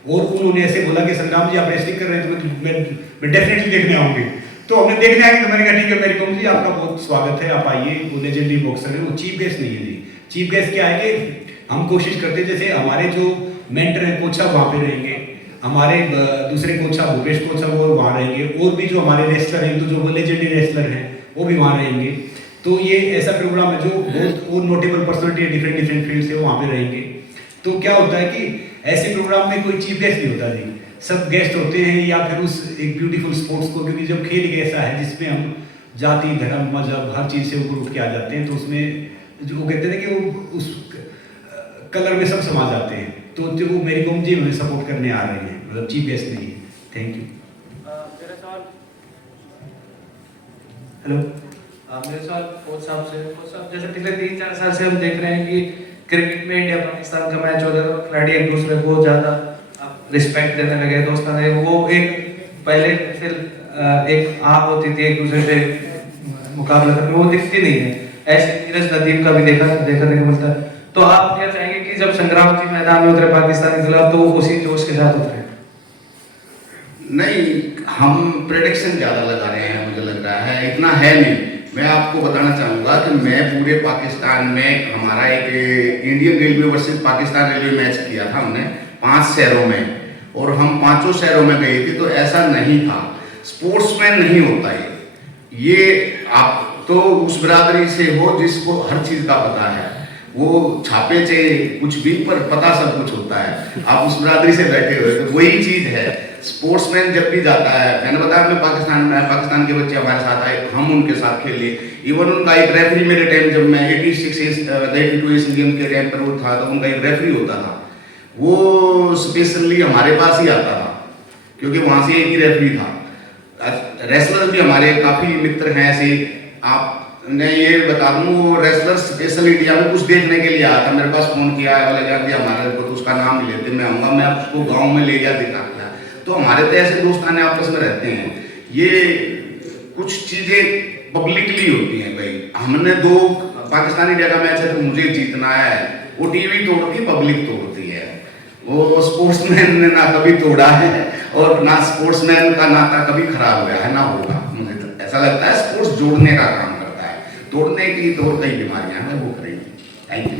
और उन्होंने ऐसे बोला कि संग्राम जी आप रेसलिंग कर रहे हैं तो मैं डेफिनेटली देखने आऊंगी। तो हमने देखने आए तो मैंने कहा ठीक है मैरी कॉम जी, आपका बहुत स्वागत है, आप आइए। वो लेजेंडरी बॉक्सर है, वो चीफ गेस्ट नहीं है जी। चीफ गेस्ट क्या है कि हम कोशिश करते हैं, जैसे हमारे जो मेंटर हैं कोच साहब वहाँ पे रहेंगे, हमारे दूसरे कोच साहब भूपेश कोच साहब वो वहाँ रहेंगे, और भी जो हमारे रेसलर हैं, तो जो लेजेंडरी रेसलर हैं वो भी वहाँ रहेंगे। तो ये ऐसा प्रोग्राम है जो बहुत और नोटेबल पर्सनलिटी डिफरेंट फील्ड से वो वहाँ पे रहेंगे। तो क्या होता है कि ऐसे प्रोग्राम में कोई चीफ गेस्ट नहीं होता जी, सब गेस्ट होते हैं, या फिर उस एक ब्यूटीफुल स्पोर्ट्स को, क्योंकि जब खेल एक ऐसा है जिसमें हम जाति धर्म मजहब हर चीज़ से ऊपर उठ के आ जाते हैं, तो उसमें जो वो कहते हैं कि वो उस कलर में सब समा जाते हैं। तो जो वो मेरी कॉम जी हमें सपोर्ट करने आ रहे हैं, मतलब चीफ गेस्ट नहीं है। Thank you. मेरा सवाल हेलो, मेरे सवाल कोच साहब से। कोच साहब, जैसे पिछले 3-4 साल से हम देख रहे हैं कि क्रिकेट में इंडिया पाकिस्तान का मैच हो रहा है, खिलाड़ी एक दूसरे को ज़्यादा रिस्पेक्ट देने लगे, दोस्ताना, वो एक पहले फिर एक आग होती थी एक दूसरे से मुकाबला करने, वो दिखती नहीं है। ऐसे नीरज नदीम का भी देखने को मिलता है। तो आप क्या चाहेंगे कि जब संग्राम जी मैदान में उतरे पाकिस्तान के खिलाफ, तो वो उसी जोश के साथ उतरे? नहीं, हम प्रेडिक्शन ज़्यादा लगा रहे हैं, मुझे लग रहा है इतना है नहीं। मैं आपको बताना चाहूँगा कि मैं पूरे पाकिस्तान में, हमारा एक Indian railway versus Pakistan railway match किया था हमने 5 शहरों में, और हम 5 शहरों में गए थे। तो ऐसा नहीं था, स्पोर्ट्समैन नहीं होता ये आप तो उस बिरादरी से हो जिसको हर चीज़ का पता है, वो छापे से कुछ भी पर पता सब कुछ होता है। आप उस बिरादरी से बैठे हुए, तो वही चीज़ है। स्पोर्ट्समैन जब भी जाता है, मैंने बताया मैं पाकिस्तान में, पाकिस्तान के बच्चे हमारे साथ आए, हम उनके साथ खेले। इवन उनका एक रेफरी मेरे टाइम, जब मैं 82 एशियन गेम के टाइम पर वो था, तो उनका एक रेफरी होता था, वो स्पेशली हमारे पास ही आता था, क्योंकि वहाँ से एक ही रेफरी था। रेसलर भी हमारे काफ़ी मित्र हैं ऐसे। आप मैं ये बता दूं, वो रेसलर स्पेशल इंडिया में कुछ देखने के लिए आया था, मेरे पास फोन किया है, बोले यार हमारे को तो उसका नाम नहीं लेते, मैं आऊँगा, मैं उसको गाँव में ले गया दिखा दिया। तो हमारे तो ऐसे दोस्तान आपस में रहते हैं। ये कुछ चीज़ें पब्लिकली होती हैं भाई। हमने 2 पाकिस्तान इंडिया का मैच है तो मुझे जीतना है, वो टीवी तोड़ती, पब्लिक तोड़ती है। वो स्पोर्ट्समैन ने ना कभी तोड़ा है और ना स्पोर्ट्समैन का नाता कभी खराब हुआ है, ना होगा। मुझे तो ऐसा लगता है स्पोर्ट्स जोड़ने का काम करता है, तोड़ने की तो कई बीमारियां हैं, वो करेंगी। Thank you.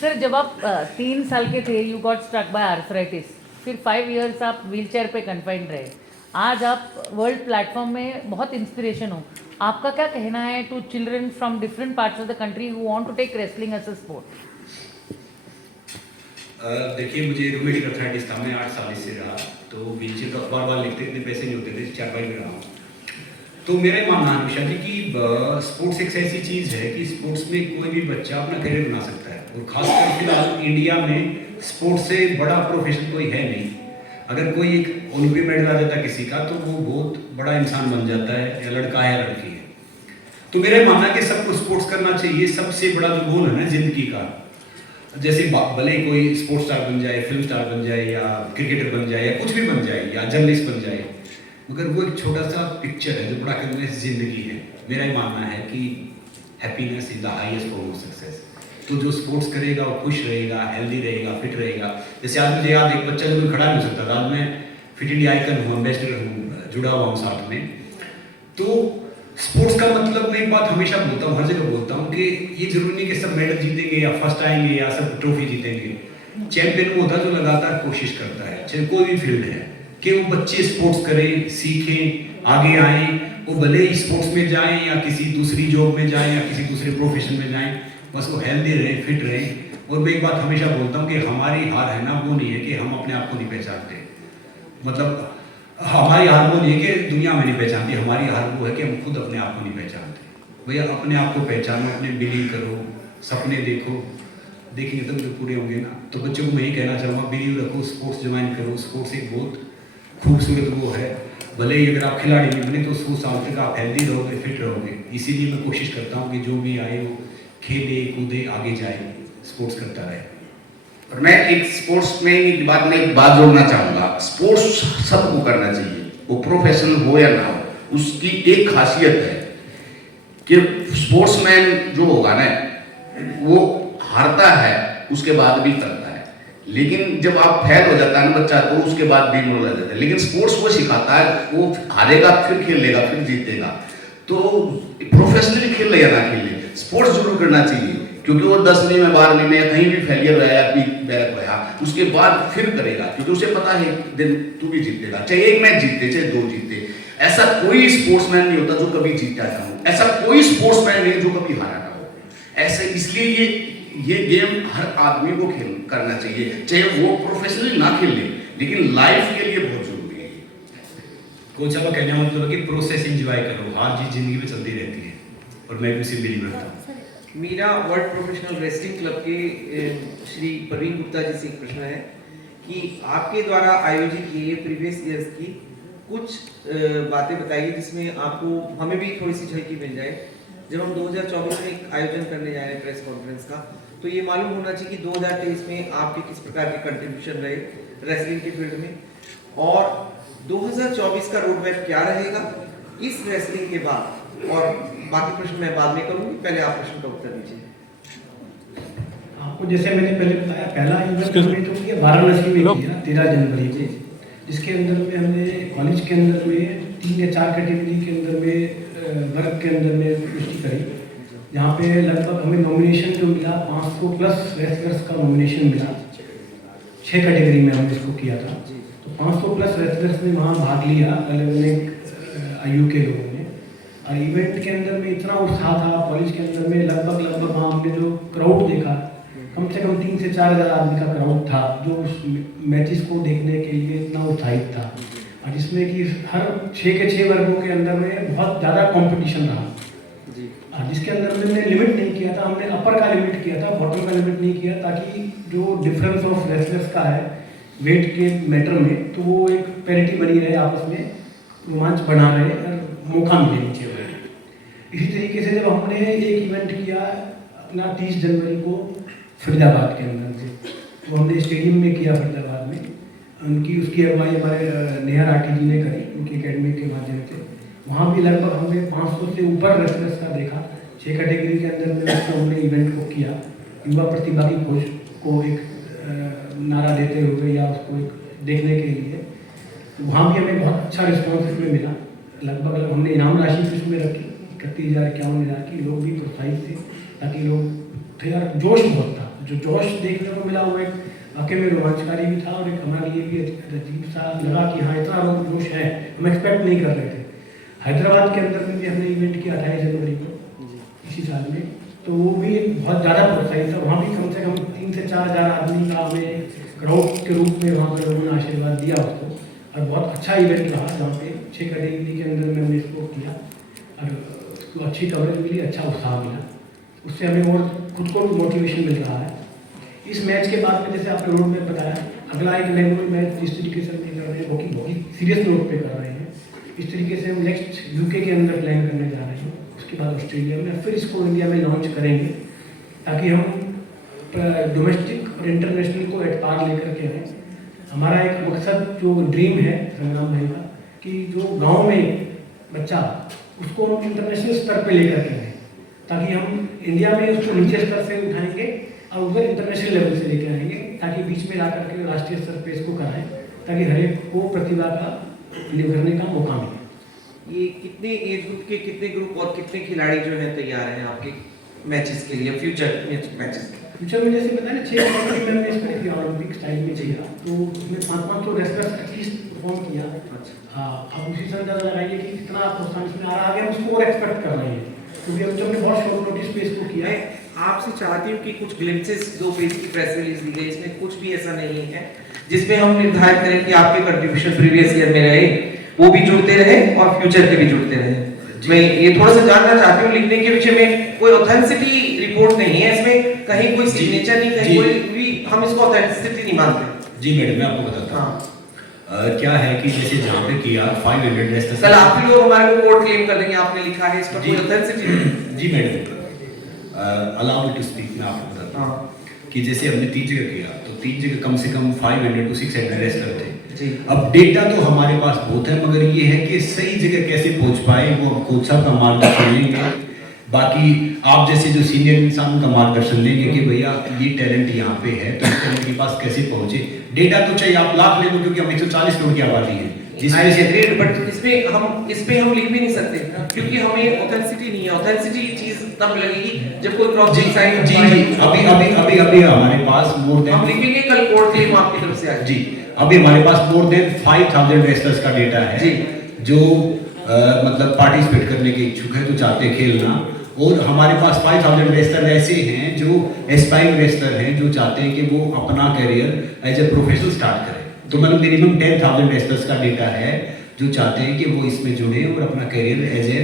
सर जब आप 3 साल के थे, you got struck by arthritis, फिर 5 इयर्स आप व्हीलचेयर पे कन्फाइंड रहे, आज आप वर्ल्ड प्लेटफॉर्म में बहुत इंस्पिरेशन हो। आपका क्या कहना है to children from different parts of the country who want to take wrestling as a sport? देखिए, मुझे रूमेटिक अर्थराइटिस था, मैं 8 साल इससे रहा, तो व्हीलचेयर का बार लिखते इतने पैसे नहीं होते थे, 4 में रहा हूँ। तो मेरा मानना है हमेशा जी कि स्पोर्ट्स एक ऐसी चीज़ है कि स्पोर्ट्स में कोई भी बच्चा अपना करियर बना सकता है, और खासकर फिलहाल इंडिया में स्पोर्ट्स से बड़ा प्रोफेशन कोई है नहीं। अगर कोई एक ओलंपिक मेडल आ जाता है किसी का, तो वो बहुत बड़ा इंसान बन जाता है, या लड़का है या लड़की है। तो मेरा मानना है कि सबको स्पोर्ट्स करना चाहिए। सबसे बड़ा जो गोल है ना जिंदगी का, जैसे भले कोई स्पोर्ट्स स्टार बन जाए, फिल्म स्टार बन जाए, या क्रिकेटर बन जाए, या कुछ भी बन जाए, या जर्नलिस्ट बन जाए, मगर वो एक छोटा सा पिक्चर है जो बड़ा करने जिंदगी है। मेरा ये मानना है कि happiness is the highest form of success. तो जो स्पोर्ट्स करेगा वो खुश रहेगा, हेल्दी रहेगा, फिट रहेगा। जैसे आज मुझे याद, एक बच्चा जो खड़ा नहीं हो सकता था, आज मैं फिट इंडिया आइकन हूँ, एम्बेसडर हूँ, जुड़ा हुआ हूँ साथ में। तो स्पोर्ट्स का मतलब, मैं एक बात हमेशा बोलता हूँ, हर जगह बोलता हूँ कि ये जरूरी नहीं कि सब मेडल जीतेंगे या फर्स्ट आएंगे या सब ट्रॉफी जीतेंगे। चैंपियन वो होता है जो लगातार कोशिश करता है, चाहे कोई भी फील्ड है, कि वो बच्चे स्पोर्ट्स करें, सीखें, आगे आएँ। वो भले ही स्पोर्ट्स में जाएं या किसी दूसरी जॉब में जाएं या किसी दूसरे प्रोफेशन में जाएं, बस वो हेल्दी रहें, फिट रहें। और मैं एक बात हमेशा बोलता हूँ कि हमारी हार है ना, वो नहीं है कि हम अपने आप को नहीं पहचानते। मतलब हमारी हार वो नहीं है कि दुनिया में नहीं पहचानती, हमारी हार वो है कि हम खुद अपने आप को नहीं पहचानते। भैया अपने आप को पहचानो, अपने बिलीव करो, सपने देखो, देखेंगे तब तो पूरे होंगे ना। तो बच्चों को मैं यही कहना चाहूँगा, बिलीव रखो, स्पोर्ट्स ज्वाइन करो। स्पोर्ट्स एक बहुत खूबसूरत वो है। भले ही अगर आप खिलाड़ी नहीं बने तो 100 साल तक आप हेल्दी रहोगे, फिट रहोगे। इसीलिए मैं कोशिश करता हूँ कि जो भी आए वो खेले कूदे, आगे जाए, स्पोर्ट्स करता रहे। और मैं एक स्पोर्ट्स में एक बात जोड़ना चाहूँगा। स्पोर्ट्स सबको करना चाहिए, वो प्रोफेशनल हो या ना हो। उसकी एक खासियत है कि स्पोर्ट्समैन जो होगा ना, वो हारता है उसके बाद भी करता है, लेकिन जब आप फेल हो जाता है ना बच्चा, तो उसके बाद डिमोरलाइज हो जाता है। लेकिन स्पोर्ट्स वो सिखाता है, वो हारेगा फिर खेल लेगा, फिर जीतेगा। तो प्रोफेशनली खेल ले या ना खेले, स्पोर्ट्स जरूर करना चाहिए, क्योंकि वो 10वीं में 12वीं में या कहीं भी फेलियर होया या बैक होया, उसके बाद फिर करेगा, क्योंकि उसे पता है दिन तू भी जीतेगा, चाहे 1 मैच जीते चाहे 2 जीते। ऐसा कोई स्पोर्ट्समैन नहीं होता जो कभी जीता ना हो, ऐसा कोई स्पोर्ट्समैन नहीं जो कभी हारा ना हो। ऐसे इसलिए ये गेम हर आदमी को खेल करना चाहिए, चाहे वो प्रोफेशनली ना खेले, लेकिन लाइफ के लिए बहुत जरूरी है। कोच साहब का कहने का मतलब है कि प्रोसेस एंजॉय करो, हार जीत जिंदगी में चलती रहती है, और मैं भी उसे बिलीव करता हूँ। मेरा वर्ल्ड प्रोफेशनल रेसलिंग क्लब के श्री प्रवीण गुप्ता जी से एक प्रश्न है कि आपके द्वारा आयोजित किए प्रीवियस ईयर्स की कुछ बातें बताइए जिसमें आपको, हमें भी थोड़ी सी झलकी मिल जाए। जब हम 2024 में एक आयोजन करने जा रहे हैं प्रेस कॉन्फ्रेंस का, तो ये मालूम होना चाहिए कि 2023 में आपके किस प्रकार के कंट्रीब्यूशन रहे रेसलिंग के फील्ड में, और 2024 का रोड मैप क्या रहेगा इस रेसलिंग के बाद। और बाकी प्रश्न मैं बाद में करूंगी, पहले आप प्रश्न का उत्तर दीजिए। आपको जैसे मैंने पहले बताया, पहला इवेंट तो किया वाराणसी में किया 13 जनवरी को, जिसके अंदर में हमने कॉलेज के अंदर में 3 या 4 कैटेगरी के अंदर में वर्ग के अंदर में कुश्ती करी। जहाँ पे लगभग हमें नॉमिनेशन जो मिला 500 प्लस रेसलर्स का नॉमिनेशन मिला, 6 कैटेगरी में हमने इसको किया था। तो 500 प्लस रेसलर्स ने वहाँ भाग लिया, अलग अलग आयु के लोगों ने। और इवेंट के अंदर में इतना उत्साह था, कॉलेज के अंदर में लगभग वहाँ हमने जो क्राउड देखा, कम से कम 3 से 4 हज़ार आदमी का क्राउड था जो उस मैचेस को देखने के लिए इतना उत्साहित था। और जिसमें कि हर 6 के 6 वर्गों के अंदर में बहुत ज़्यादा कंपटीशन रहा, जिसके अंदर में हमने लिमिट नहीं किया था, हमने अपर का लिमिट किया था, बॉटम का लिमिट नहीं किया, ताकि जो डिफरेंस ऑफ रेसलर्स का है वेट के मैटर में, तो वो एक पैरिटी बनी रहे, आपस में रोमांच बना रहे और मौका मिले नीचे वाले। इसी तरीके से जब हमने एक इवेंट किया अपना 30 जनवरी को फरीदाबाद के अंदर से, वो हमने स्टेडियम में किया फरीदाबाद में, उसकी अगुवाई हमारे नेहा राठी जी ने करी उनकी एकेडमी के माध्यम से। वहाँ भी लगभग हमने 500 से ऊपर रेसलर्स का देखा, 6 कैटेगरी के अंदर में उसको हमने इवेंट को किया, युवा प्रतिभा की खोज को एक नारा देते हुए या उसको एक देखने के लिए। वहाँ भी हमें बहुत अच्छा रिस्पॉन्स इसमें मिला। लगभग हमने इनाम राशि भी उसमें रखी 31,000-51,000 की। लोग भी प्रोत्साहित थे, ताकि लोग थे यार, जोश बहुत था। जो जोश देखने को मिला वो एक वाकई में रोमांचकारी भी था और एक हमारे लिए भी अजीब सा लगा कि हाँ इतना जोश है, हम एक्सपेक्ट नहीं कर रहे थे। हैदराबाद के अंदर में भी हमने इवेंट किया 28 जनवरी को इसी साल में, तो वो भी बहुत ज़्यादा प्रोत्साहित था। वहाँ भी कम से कम 3 से 4 हज़ार आदमी का हमें क्राउड के रूप में वहाँ पर लोगों ने आशीर्वाद दिया उसको, और बहुत अच्छा इवेंट रहा, जहाँ पे 6 कैटेगरी के अंदर में हमने इसको किया और उसको अच्छी कवरेज मिली, अच्छा उत्साह मिला। उससे हमें और खुद को मोटिवेशन मिल रहा है। इस मैच के बाद में जैसे आपने रोड में बताया, अगला एक लेवल मैच जिस तरीके से हम कर रहे हैं बहुत सीरियस नोट पे कर रहे हैं, इस तरीके से हम नेक्स्ट यूके के अंदर प्लान करने जा रहे हैं, उसके बाद ऑस्ट्रेलिया में, फिर इसको इंडिया में लॉन्च करेंगे, ताकि हम डोमेस्टिक और इंटरनेशनल को एट पार लेकर के आए। हमारा एक मकसद जो ड्रीम है संग्राम भाई का, कि जो गाँव में बच्चा उसको हम इंटरनेशनल स्तर पर लेकर के आए, ताकि हम इंडिया में उसको नीचे स्तर से उठाएंगे और उधर इंटरनेशनल लेवल से लेकर आएंगे, ताकि बीच में ला करके राष्ट्रीय स्तर पे इसको कराएं, ताकि हर एक को प्रतिभा का निभरने का मौका मिले। ये कितने एज ग्रुप के कितने ग्रुप और कितने खिलाड़ी जो है तैयार हैं आपके मैचेस के लिए, फ्यूचर मैचेस? फ्यूचर में जैसे बताया ना 6 कैटेगरी में हमने इसमें किया, ओलंपिक स्टाइल में किया, तो उसमें 500 रेसलर्स एटलीस्ट परफॉर्म किया। हाँ, अब उसी तरह ज़्यादा लगाइए कि कितना प्रोत्साहन इसमें आ रहा है, आगे हम उसको और एक्सपेक्ट कर रहे हैं, क्योंकि हम हमने बहुत शॉर्ट नोटिस पे इसको किया है। आपसे चाहती हूँ कि कुछ ग्लिम्पसेस, 2 पेज की प्रेस रिलीज दी गई, इसमें कुछ भी ऐसा नहीं है जिसमें हम निर्धारित करें कि आपके कंट्रीब्यूशन प्रीवियस ईयर में रहे, वो भी जुड़ते रहे और फ्यूचर के भी जुड़ते रहे। मैं ये थोड़ा सा जानना चाहती हूँ, लिखने के विषय में कोई ऑथेंटिसिटी रिपोर्ट नहीं है, इसमें कहीं कोई सिग्नेचर नहीं, कहीं कोई भी, हम इसको ऑथेंटिसिटी नहीं मानते। जी मैडम, मैं आपको बताता हूँ। क्या है कि जैसे जहाँ पे किया 500 रेसलर्स, कल आप लोग हमारे को कोड क्लेम कर देंगे आपने लिखा है, इसका कोई ऑथेंटिसिटी नहीं। जी madam, allow me to speak. मैं आपको बताता हूँ कि जैसे हमने 3 जगह किया, तो 3 जगह कम से कम 500 to 600 रेसलर थे। अब डेटा तो हमारे पास बहुत है, मगर ये है कि सही जगह कैसे पहुंच पाए वो हम कोच साहब का मार्गदर्शन लेंगे, बाकी आप जैसे जो सीनियर इंसान का मार्गदर्शन लेंगे कि भैया ये टैलेंट यहाँ पे है, तो इस टैलेंट के पास कैसे पहुंचे। डेटा तो चाहिए आप लाख ले लो, क्योंकि हम 140 करोड़ की आबादी है, जिसमें से बट इसमें हम लिख भी नहीं सकते, क्योंकि हमें ऑथेंटिसिटी नहीं है। ऑथेंटिसिटी चीज तब लगेगी जब कोई क्रॉस चेक साइन। जी अभी हमारे पास मोर देन, हम लिखेंगे कल कोड क्लेम आपकी तरफ से आए। जी, अभी हमारे पास मोर देन 5000 रेसलर्स का डेटा है जी, जो मतलब पार्टिसिपेट करने के इच्छुक है, तो चाहते हैं खेलना। और हमारे पास 5000 रेसलर ऐसे हैं जो एस्पायरिंग रेसलर हैं, जो चाहते हैं कि वो अपना career as a professional start करें। तो मतलब मिनिमम 10,000 रेसलर्स का डेटा है जो चाहते हैं कि वो इसमें जुड़े और अपना career as a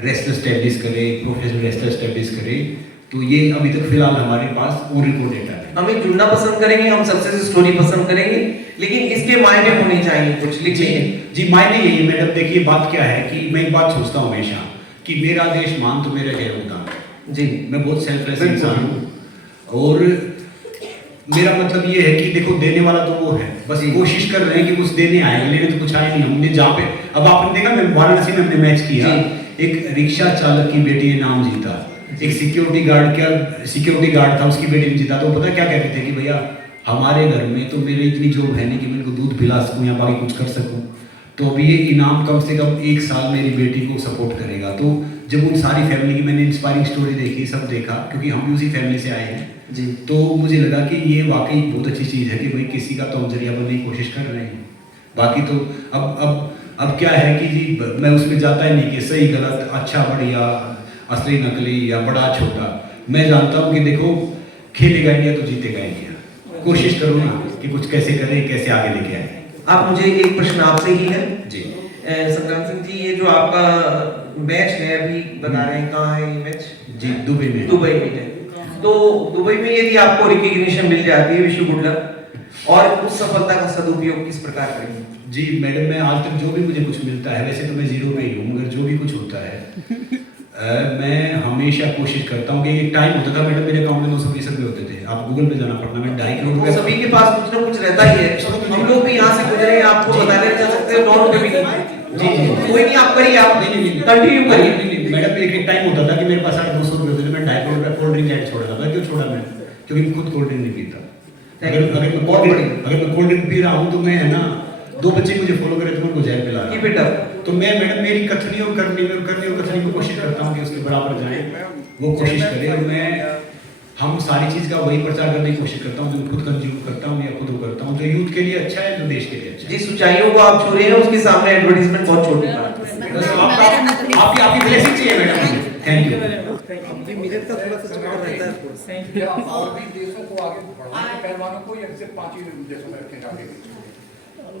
wrestler establish करें, प्रोफेशनल रेसलर स्टैब्लिश करें। तो ये अभी तक फिलहाल हमारे पास और रिपोर्ट डेटा है। हमें जुड़ना पसंद करेंगे, हम सक्सेस स्टोरी पसंद करेंगे, लेकिन इसके मायने होने चाहिए कुछ लिखिए। जी मायने यही मैडम, देखिए बात क्या है कि मैं एक बात सोचता हूँ हमेशा कि मेरा देश मान तो मेरा क्या योगदान। जी, मैं बहुत सेल्फलेस इंसान हूँ, और मेरा मतलब ये है कि देखो देने वाला तो वो है, बस कोशिश कर रहे हैं कि कुछ देने आए, लेने तो कुछ आए नहीं। हमने जहाँ पे, अब आपने देखा मैं वाराणसी में हमने मैच किया, एक रिक्शा चालक की बेटी ने नाम जीता, एक सिक्योरिटी गार्ड था, उसकी बेटी ने जीता। तो पता क्या कहते थे कि भैया हमारे घर में तो मेरे इतनी जॉब है नहीं कि मैं इनको दूध पिला सकूँ या बाकी कुछ कर सकूँ, तो अभी ये इनाम कम से कम 1 साल मेरी बेटी को सपोर्ट करेगा। तो जब उन सारी फैमिली की मैंने इंस्पायरिंग स्टोरी देखी, सब देखा, क्योंकि हम भी उसी फैमिली से आए हैं जी, तो मुझे लगा कि ये वाकई बहुत अच्छी चीज़ है कि भाई किसी का तो हम जरिया बनने की कोशिश कर रहे हैं। बाकी तो अब क्या है कि जी मैं उसमें जाता ही नहीं कि सही गलत, अच्छा बढ़िया, असली नकली या बड़ा छोटा। मैं जानता हूँ कि देखो खेलेगा इंडिया तो जीतेगा इंडिया। कोशिश करो ना कि कुछ कैसे करें, कैसे आगे लेके आए। आप मुझे एक प्रश्न आपसे ही है जी संग्राम सिंह जी, ये जो आपका मैच है अभी बता रहे हैं, कहाँ है ये मैच? जी दुबई में। दुबई में है। तो दुबई में यदि आपको रिकग्निशन मिल जाती है, विश यू गुड लक, और उस सफलता का सदुपयोग किस प्रकार करेंगे? जी मैडम, मैं आज तक जो भी मुझे कुछ मिलता है, वैसे तो मैं जीरो पे ही हूँ, मगर जो भी कुछ होता है मैं हमेशा कोशिश करता हूँ कि एक टाइम होता था मैडम मेरे अकाउंट में 920 रुपये होते थे, आप गूगल पे जाना पड़ता, मैं 2.5 करोड़ रुपये। सभी के पास कुछ ना कुछ रहता ही है, हम लोग भी यहाँ से गुजरे, आपको बताने जा सकते हो, 9 रुपये भी नहीं। जी कोई नहीं, आप करिए, आप कंटिन्यू करिए। मैडम एक टाइम होता था कि मेरे पास 200 रुपये होते थे, मैं 2.5 करोड़ रुपये कोल्ड ड्रिंक ऐड छोड़ा था। मैं क्यों छोड़ा? मैं क्योंकि खुद कोल्ड ड्रिंक नहीं पीता। अगर मैं कोल्ड ड्रिंक पी रहा हूँ तो मैं है ना, 2 बच्चे मुझे फॉलो करे तो उनको जहर पिला रहा हूँ। तो मैं मैडम मेरी कथनी और करनी और कथनी को कोशिश करता हूँ कि उसके बराबर जाए, वो कोशिश करे। और मैं हम सारी चीज़ का वही प्रचार करने की कोशिश करता हूँ जो खुद कंज्यूम करता हूँ या खुद वो करता हूँ, जो यूथ के लिए अच्छा है, जो देश के लिए अच्छा है। जिस ऊंचाइयों को आप छू रहे हैं उसके सामने एडवर्टाइजमेंट बहुत छोटी बात है। आपकी ब्लेसिंग चाहिए मैडम। Thank you. का थोड़ा सा चक्कर रहता है और भी देशों को आगे बढ़ाने पहलवानों को, या सिर्फ 5 ही देशों में रखेंगे आगे?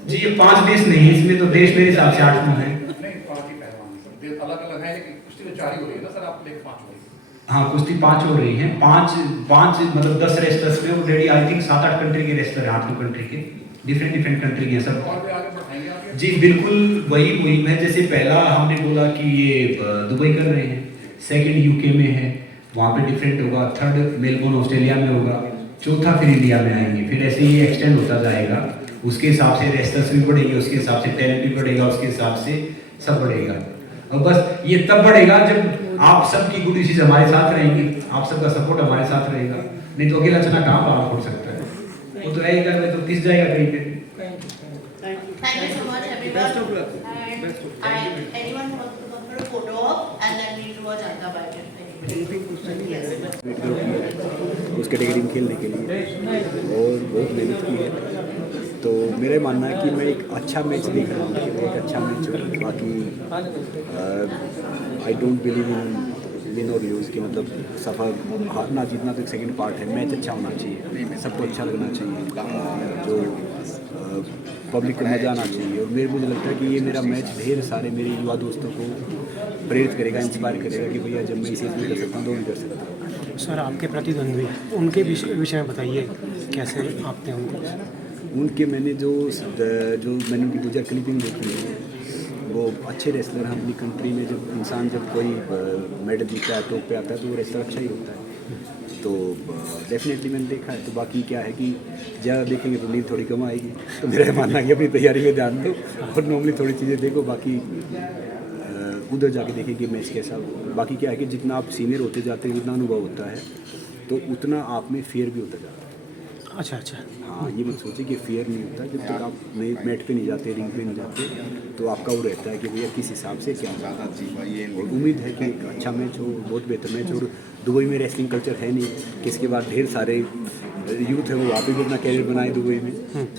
जी ये 5 देश नहीं, इसमें तो देश मेरे हिसाब से 8-9 है। नहीं, 5 ही पहलवान अलग अलग है, लेकिन कुश्ती तो 4 ही हो रही है ना सर, आप लेके 5 हो रही है। हाँ कुश्ती 5 हो रही हैं, 5 मतलब 10 रेस्लर्स में ऑलरेडी आई थिंक 7-8 कंट्री के रेस्लर हैं, 8-9 कंट्री के, डिफरेंट कंट्री के सब। और भी आगे बढ़ाएंगे आप? जी बिल्कुल वही मुहिम है। जैसे पहला हमने बोला कि ये दुबई कर रहे हैं, सेकंड यूके में है, वहाँ पे डिफरेंट होगा, थर्ड मेलबोर्न ऑस्ट्रेलिया में होगा, चौथा फिर इंडिया में आएंगे, फिर ऐसे ही एक्सटेंड होता जाएगा। उसके हिसाब से रेस्लर्स भी बढ़ेंगे, उसके हिसाब से टैलेंट भी बढ़ेगा, उसके हिसाब से सब बढ़ेगा। और बस ये तब बढ़ेगा जब आप सबकी गुड विशेष हमारे साथ रहेंगी, आप सबका सपोर्ट हमारे साथ रहेगा। नहीं तो अकेला चना कहाँ बाहर फोड़ सकता है, वो तो रहेगा, मैं तो पिस जाएगा कहीं पे। Thank you so much everyone. Best of luck. And anyone who wants to come for a photo op, and then we do a Janata Bite. उस कैटेगरी में खेलने के लिए और बहुत मेहनत की है। तो मेरा मानना है कि मैं एक अच्छा मैच देख रहा हूँ, एक अच्छा मैच हो। बाकी I don't believe in win और लूज़ की, मतलब सफ़र हारना जीतना तो एक सेकंड पार्ट है। मैच अच्छा होना चाहिए, सबको अच्छा लगना चाहिए, जो पब्लिक को मज़ा आना चाहिए। और मुझे लगता है कि ये मेरा मैच ढेर सारे मेरे युवा दोस्तों को प्रेरित करेगा, इंस्पायर करेगा कि भैया जब मैं इसी में कर सकता हूँ तो भी कर सकता हूँ। सर आपके प्रतिद्वंद्वी, उनके विषय में बताइए, कैसे आपने उनको? उनके मैंने जो मैंने उनकी 2 क्लिपिंग देखी है, वो अच्छे रेसलर हैं अपनी कंट्री में। जब इंसान जब कोई मेडल जीतता है, टॉप पे आता है, तो वो रेसलर अच्छा ही होता है। तो डेफिनेटली मैंने देखा है। तो बाकी क्या है कि ज़्यादा देखेंगे तो नींद थोड़ी कम आएगी। तो मेरा मानना है कि अपनी तैयारी में ध्यान दो और नॉर्मली थोड़ी चीज़ें देखो, बाकी उधर जाके देखेंगे मैच कैसा। बाकी क्या है कि जितना आप सीनियर होते जाते हैं, जितना अनुभव होता है, तो उतना आप में फियर भी होता जाता है। अच्छा अच्छा, हाँ, ये मत सोचिए कि फियर नहीं होता। जब तक आप मैट पे नहीं जाते, रिंग पे नहीं जाते, तो आपका वो रहता है कि भैया किस हिसाब से क्या ज़्यादा चाहिए। और उम्मीद है कि एक अच्छा मैच हो, बहुत बेहतर मैच। और दुबई में रेसलिंग कल्चर है नहीं कि इसके बाद ढेर सारे यूथ है वो वहाँ पे भी अपना कैरियर बनाए दुबई में,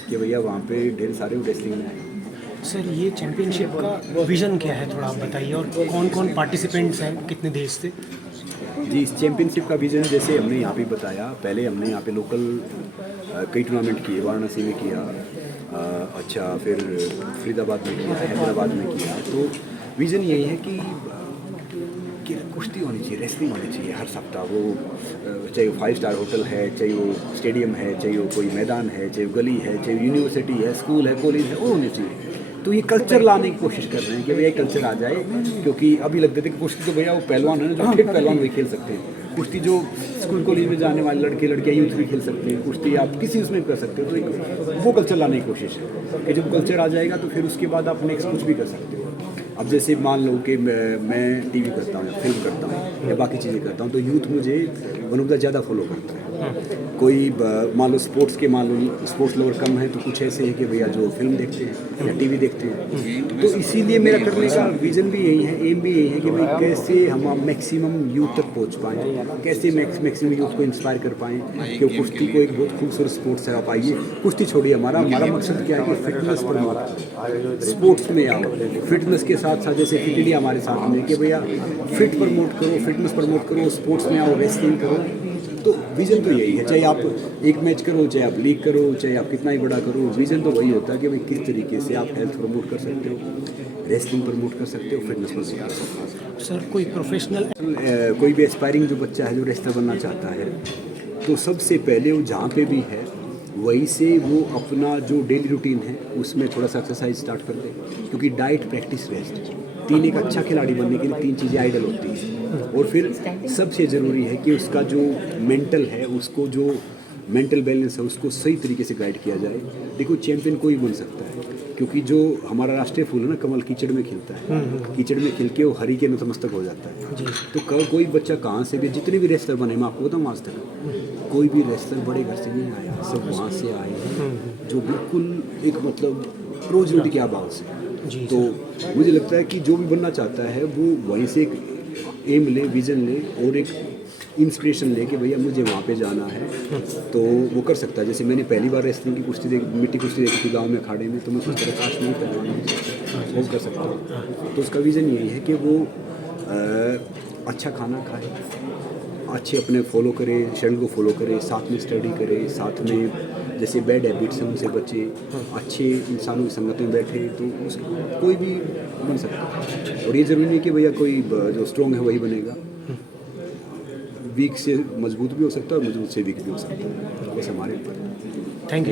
कि भैया वहाँ पे ढेर सारे रेसलिंग में आए। सर ये चैम्पियनशिप का विज़न क्या है, थोड़ा आप बताइए, और कौन कौन पार्टिसिपेंट्स हैं, कितने देश से? जी, इस चैम्पियनशिप का विज़न जैसे हमने यहाँ पे बताया, पहले हमने यहाँ पे लोकल कई टूर्नामेंट किए, वाराणसी में किया, अच्छा फिर फरीदाबाद में किया, हैदराबाद में किया। तो विज़न यही है कि कुश्ती होनी चाहिए, रेसलिंग होनी चाहिए हर सप्ताह। वो चाहे वो 5 स्टार होटल है, चाहे वो स्टेडियम है, चाहे वो कोई मैदान है, चाहे वो गली है, चाहे यूनिवर्सिटी है, स्कूल है, कॉलेज है, वो होनी चाहिए। तो ये कल्चर लाने की कोशिश कर रहे हैं कि भैया कल्चर आ जाए। क्योंकि अभी लगते थे कि कुश्ती तो भैया वो पहलवान है ना, जो ठीक पहलवान वही खेल सकते हैं। कुश्ती जो स्कूल कॉलेज में जाने वाले लड़के लड़कियाँ यूथ भी खेल सकते हैं, कुश्ती आप किसी उसमें कर सकते हो। तो वो कल्चर लाने की कोशिश है कि जब कल्चर आ जाएगा तो फिर उसके बाद आप नेक्स्ट कुछ भी कर सकते हो। अब जैसे मान लो कि मैं टीवी करता हूँ या फिल्म करता हूँ या बाकी चीज़ें करता हूँ, तो यूथ मुझे वन ऑफ द ज़्यादा फॉलो करता है। कोई मान लो स्पोर्ट्स के मान लो स्पोर्ट्स लवर कम है तो कुछ ऐसे हैं कि भैया जो फिल्म देखते हैं या टीवी देखते हैं। तो इसीलिए मेरा करने का विज़न भी यही है, एम भी यही है कि भाई कैसे हम मैक्सिमम यूथ तक पहुंच पाएँ, कैसे मैक्सिमम यूथ को इंस्पायर कर पाएँ कि कुश्ती को एक बहुत खूबसूरत स्पोर्ट्स है। आप आइए, कुश्ती छोड़िए, हमारा मकसद क्या है कि फिटनेस प्रमोट, स्पोर्ट्स में आओ, फिटनेस के साथ साथ जैसे फिट इंडिया हमारे साथ में कि भैया फिट प्रमोट करो, फिटनेस प्रमोट करो, स्पोर्ट्स में आओ, रेसलिंग करो। तो विज़न तो यही है, चाहे आप एक मैच करो, चाहे आप लीग करो, चाहे आप कितना ही बड़ा करो, विज़न तो वही होता है कि भाई किस तरीके से आप हेल्थ प्रमोट कर सकते हो, रेसलिंग प्रमोट कर सकते हो, फिटनेस प्रमोट कर सकते हो। सर कोई प्रोफेशनल कोई भी एस्पायरिंग जो बच्चा है जो रेसलर बनना चाहता है, तो सबसे पहले वो जहाँ पे भी है वहीं से वो अपना जो डेली रूटीन है उसमें थोड़ा सा एक्सरसाइज स्टार्ट कर दे, क्योंकि डाइट, प्रैक्टिस, रेस्ट, तीन एक अच्छा खिलाड़ी बनने के लिए तीन चीज़ें आइडल होती हैं। और फिर सबसे ज़रूरी है कि उसका जो मेंटल है, उसको जो मेंटल बैलेंस है उसको सही तरीके से गाइड किया जाए। देखो चैंपियन कोई बन सकता है, क्योंकि जो हमारा राष्ट्रीय फूल है ना कमल, कीचड़ में खिलता है, कीचड़ में खिल के वो हरी के नतमस्तक हो जाता है। तो कोई बच्चा कहाँ से भी, जितने भी रेसलर बने, मैं आपको बताऊँ आज तक कोई भी रेसलर बड़े घर से नहीं आया, सब वहाँ से आए हैं जो बिल्कुल एक मतलब रोजी रोटी के आभाव से। तो मुझे लगता है कि जो भी बनना चाहता है वो वहीं से एक एम ले, विज़न ले और एक इंस्पिरेशन ले कि भैया मुझे वहाँ पे जाना है, तो वो कर सकता है। जैसे मैंने पहली बार रेसलिंग की कुश्ती मिट्टी कुश्ती देखी थी गाँव में अखाड़े में, तो मैं सोचता था काश नहीं पहलवान वो कर सकता हूँ। तो उसका विज़न यही है कि वो अच्छा खाना खाए, अच्छे अपने फॉलो करे, शेड्यूल को फॉलो करे, साथ में स्टडी करे, साथ में जैसे बैड हैबिट्स हैं उनसे बचे, अच्छे इंसानों की संगत में बैठे, तो कोई भी बन सकता है। और ये ज़रूरी नहीं कि भैया कोई जो स्ट्रॉन्ग है वही बनेगा, वीक से मजबूत भी हो सकता है और मजबूत से वीक भी हो सकता है, बस हमारे ऊपर। Thank you.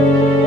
Thank you.